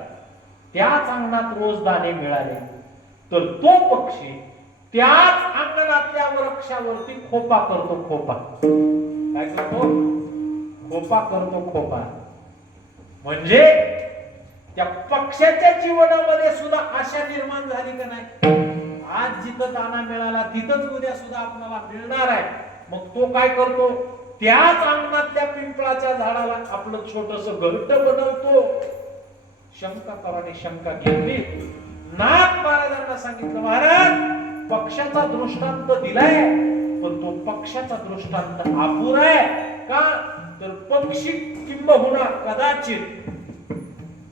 त्याच अंगणात रोज दाणे मिळाले, तर तो पक्षी त्याच अंगणातल्या वृक्षावरती खोपा करतो. खोपा काय करतो? खोपा करतो. खोपा म्हणजे त्या पक्षाच्या जीवनामध्ये सुद्धा आशा निर्माण झाली का नाही? आज जिथं दाना मिळाला तिथंच उद्या सुद्धा आपल्याला मिळणार आहे. मग तो काय करतो? त्याच अंगणातल्या पिंपळाच्या झाडाला आपलं छोटस घरट बनवतो. शंकाकाराने शंका घेतली. नाथ महाराजांना सांगितलं, महाराज पक्षाचा दृष्टांत दिलाय, पण तो पक्षाचा दृष्टांत अपुरा आहे. का तर पक्षी किंबहुना कदाचित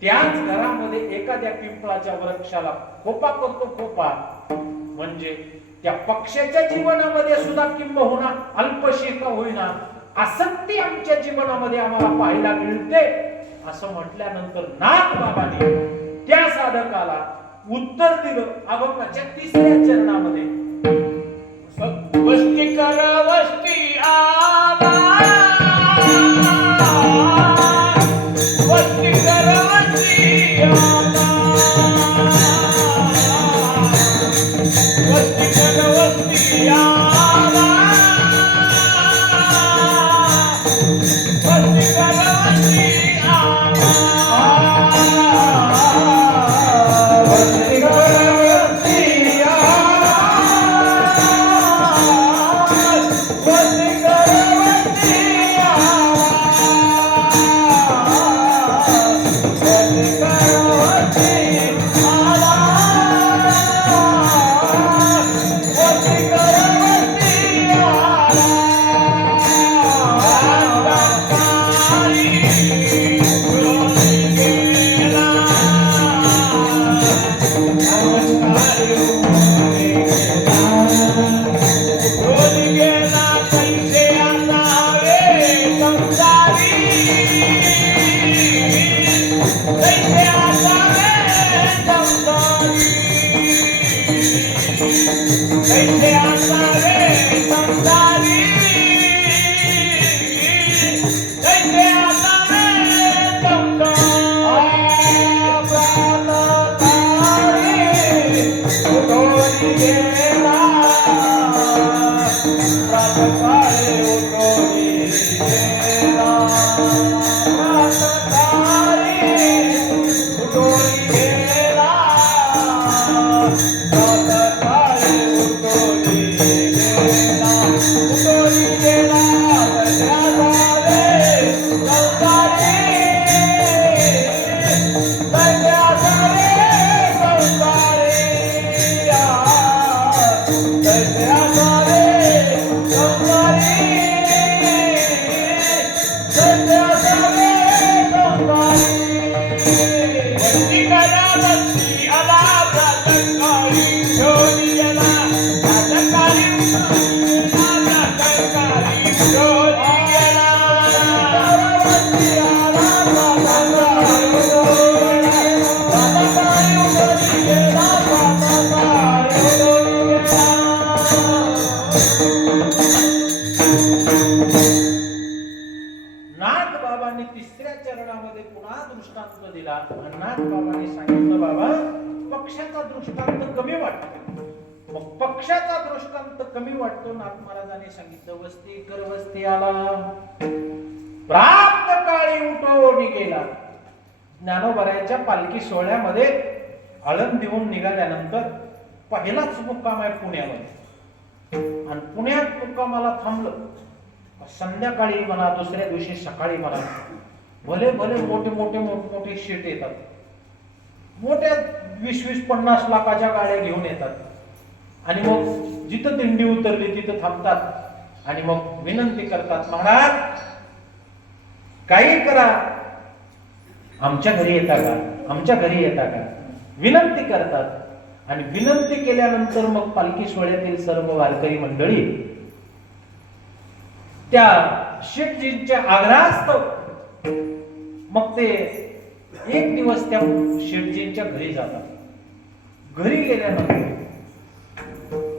त्याच घरामध्ये एखाद्या पिंपळाच्या वृक्षाला खोपा करतो. खोपा म्हणजे त्या पक्षाच्या जीवनामध्ये सुद्धा किंबहुना अल्पशी का होईना आसक्ती आमच्या जीवनामध्ये आम्हाला पाहायला मिळते. असं म्हटल्यानंतर नाथ बाबांनी त्या साधकाला उत्तर दिलं अभंगाच्या 3ऱ्या चरणामध्ये, वस्ती करा वस्ती आला, वस्ती करा वस्ती आला, वस्ती करा वस्ती आला, वस्ती करा वस्ती आला, वस्ती करा वस्ती दृष्टांत दिला. नाथ बाबांनी सांगितलं, बाबा पक्षाचा दृष्टांत कमी वाटतो. मग पक्षाचा दृष्टांत कमी वाटतो. नाथ महाराजांनी सांगितलं, वस्ती कर वस्ती आला, प्राप्त काळी उठून गेला. ज्ञानोबरायांच्या पालखी सोहळ्यामध्ये आळंदीहून निघाल्यानंतर पहिलाच मुक्काम आहे पुण्यामध्ये. आणि पुण्यात मुक्कामाला थांबलं. संध्याकाळी म्हणा, दुसऱ्या दिवशी सकाळी म्हणा, भले भले मोठे शीट येतात. मोठ्या 20-50 लाखाच्या गाड्या घेऊन येतात. आणि मग जिथं दिंडी उतरली तिथं थांबतात आणि मग विनंती करतात, महाराज काही करा, आमच्या घरी येता का, आमच्या घरी येता का, विनंती करतात. आणि विनंती केल्यानंतर मग पालखी सोहळ्यातील सर्व वारकरी मंडळी त्या शेठजींच्या आग्रहास्तव मग ते एक दिवस त्या शेठजींच्या घरी जातात. घरी गेल्यानंतर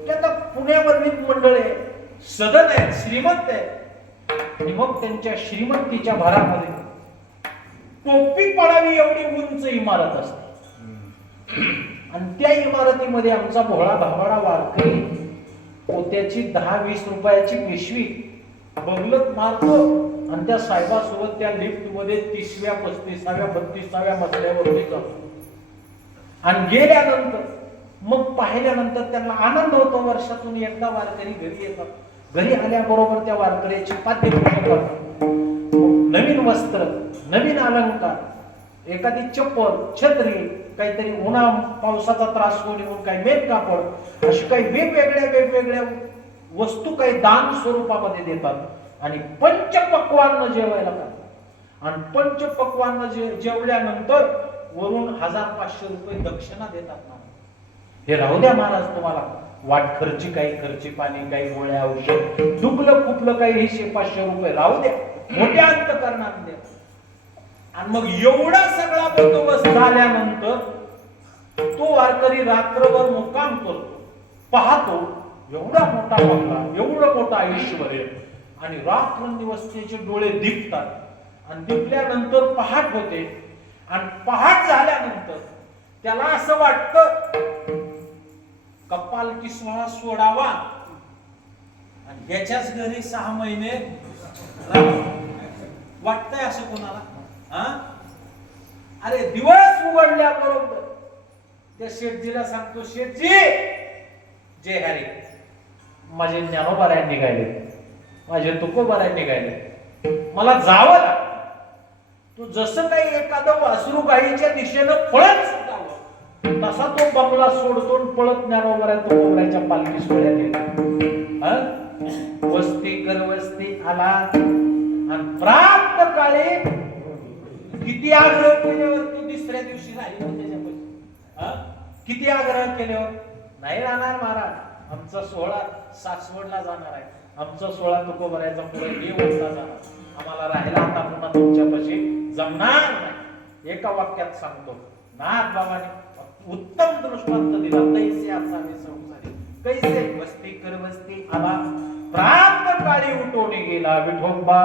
ते आता पुण्यामधली मंडळ आहे, सदन आहे, श्रीमंत आहे. आणि मग त्यांच्या श्रीमंतीच्या भरामध्ये टोपी पडावी एवढी उंच इमारत असते. आणि त्या इमारतीमध्ये आमचा भोळा भावाडा वारकरी पोत्याची 10-20 रुपयाची पिशवी बगलत मारतो आणि त्या साहेबासोबत त्या लिफ्ट मध्ये 30व्या 35व्या 32व्या मजल्यावरती जातो. आणि गेल्यानंतर मग पाहिल्यानंतर त्यांना आनंद होतो. वर्षातून एकदा वारकरी घरी येतात. घरी आल्याबरोबर त्या वारकऱ्याची पाद्यपूजा करतात. नवीन वस्त्र, नवीन अलंकार, एखादी चप्पल, छत्री, काहीतरी उन्हा पावसाचा त्रास होऊ नये म्हणून काही मेघ कापड, अशी काही वेगवेगळ्या वस्तू काही दान स्वरूपामध्ये देतात. आणि पंचपक्वान्न जेवायला करतात. आणि पंचपक्वान्न जेवल्यानंतर वरून 1500 रुपये दक्षिणा देतात. हे राहू द्या महाराज, तुम्हाला वाट खर्ची, काही खर्ची पाणी, काही गोळ्या औषध, दुखलं खुपलं काही, हे 100-500 रुपये राहू द्या, मोठ्या अंतकरणाने द्या. आणि मग एवढा सगळा बंदोबस्त झाल्यानंतर तो वारकरी रात्रभर मुक्काम करतो. पाहतो एवढा मोठा बंगला, एवढं मोठं आयुष्यभर आहे. आणि रात्रंदिवस त्याचे डोळे दिपतात. आणि दिपल्यानंतर पहाट होते. आणि पहाट झाल्यानंतर त्याला असं वाटतं कपाल किस्वा सोडावा आणि ह्याच्याच घरी 6 महिने वाटतंय असं कोणाला? अरे दिवस उघडल्याबरोबर त्या शेठजीला सांगतो, शेठजी जे हरे, माझे ज्ञानोबाराय निघाले, माझे तुकोबाराय निघाले, मला जावं लागतं. तो जसं काही एखादं वासरू गाईच्या दिशेनं पळत सुटावं तसा तो बंगला सोडतो पळत ज्ञानोबाराय तुकोबारायच्या पालखी सोहळ्यात येतो. वस्ती कर वस्ती आला. आणि प्राप्त काळी किती आग्रह केल्यावर तो दुसऱ्या दिवशी राहिला त्याच्यापाशी. किती आग्रह केल्यावर नाही राहणार महाराज, आमचा सोहळा सासवडला जाणार आहे, आमचा सोहळा तुकोबारायचा पुढे 2 वाजता जाणार, आम्हाला राहायला आता पुन्हा तुमच्यापाशी जमणार नाही. एका वाक्यात सांगतो, नाथ बाबाने उत्तम दृष्टांत दिला. तैसे असावे संसारी, कैसे वस्ती कर वस्ती आला, प्राप्त काळी उठवणे गेला विठोबा.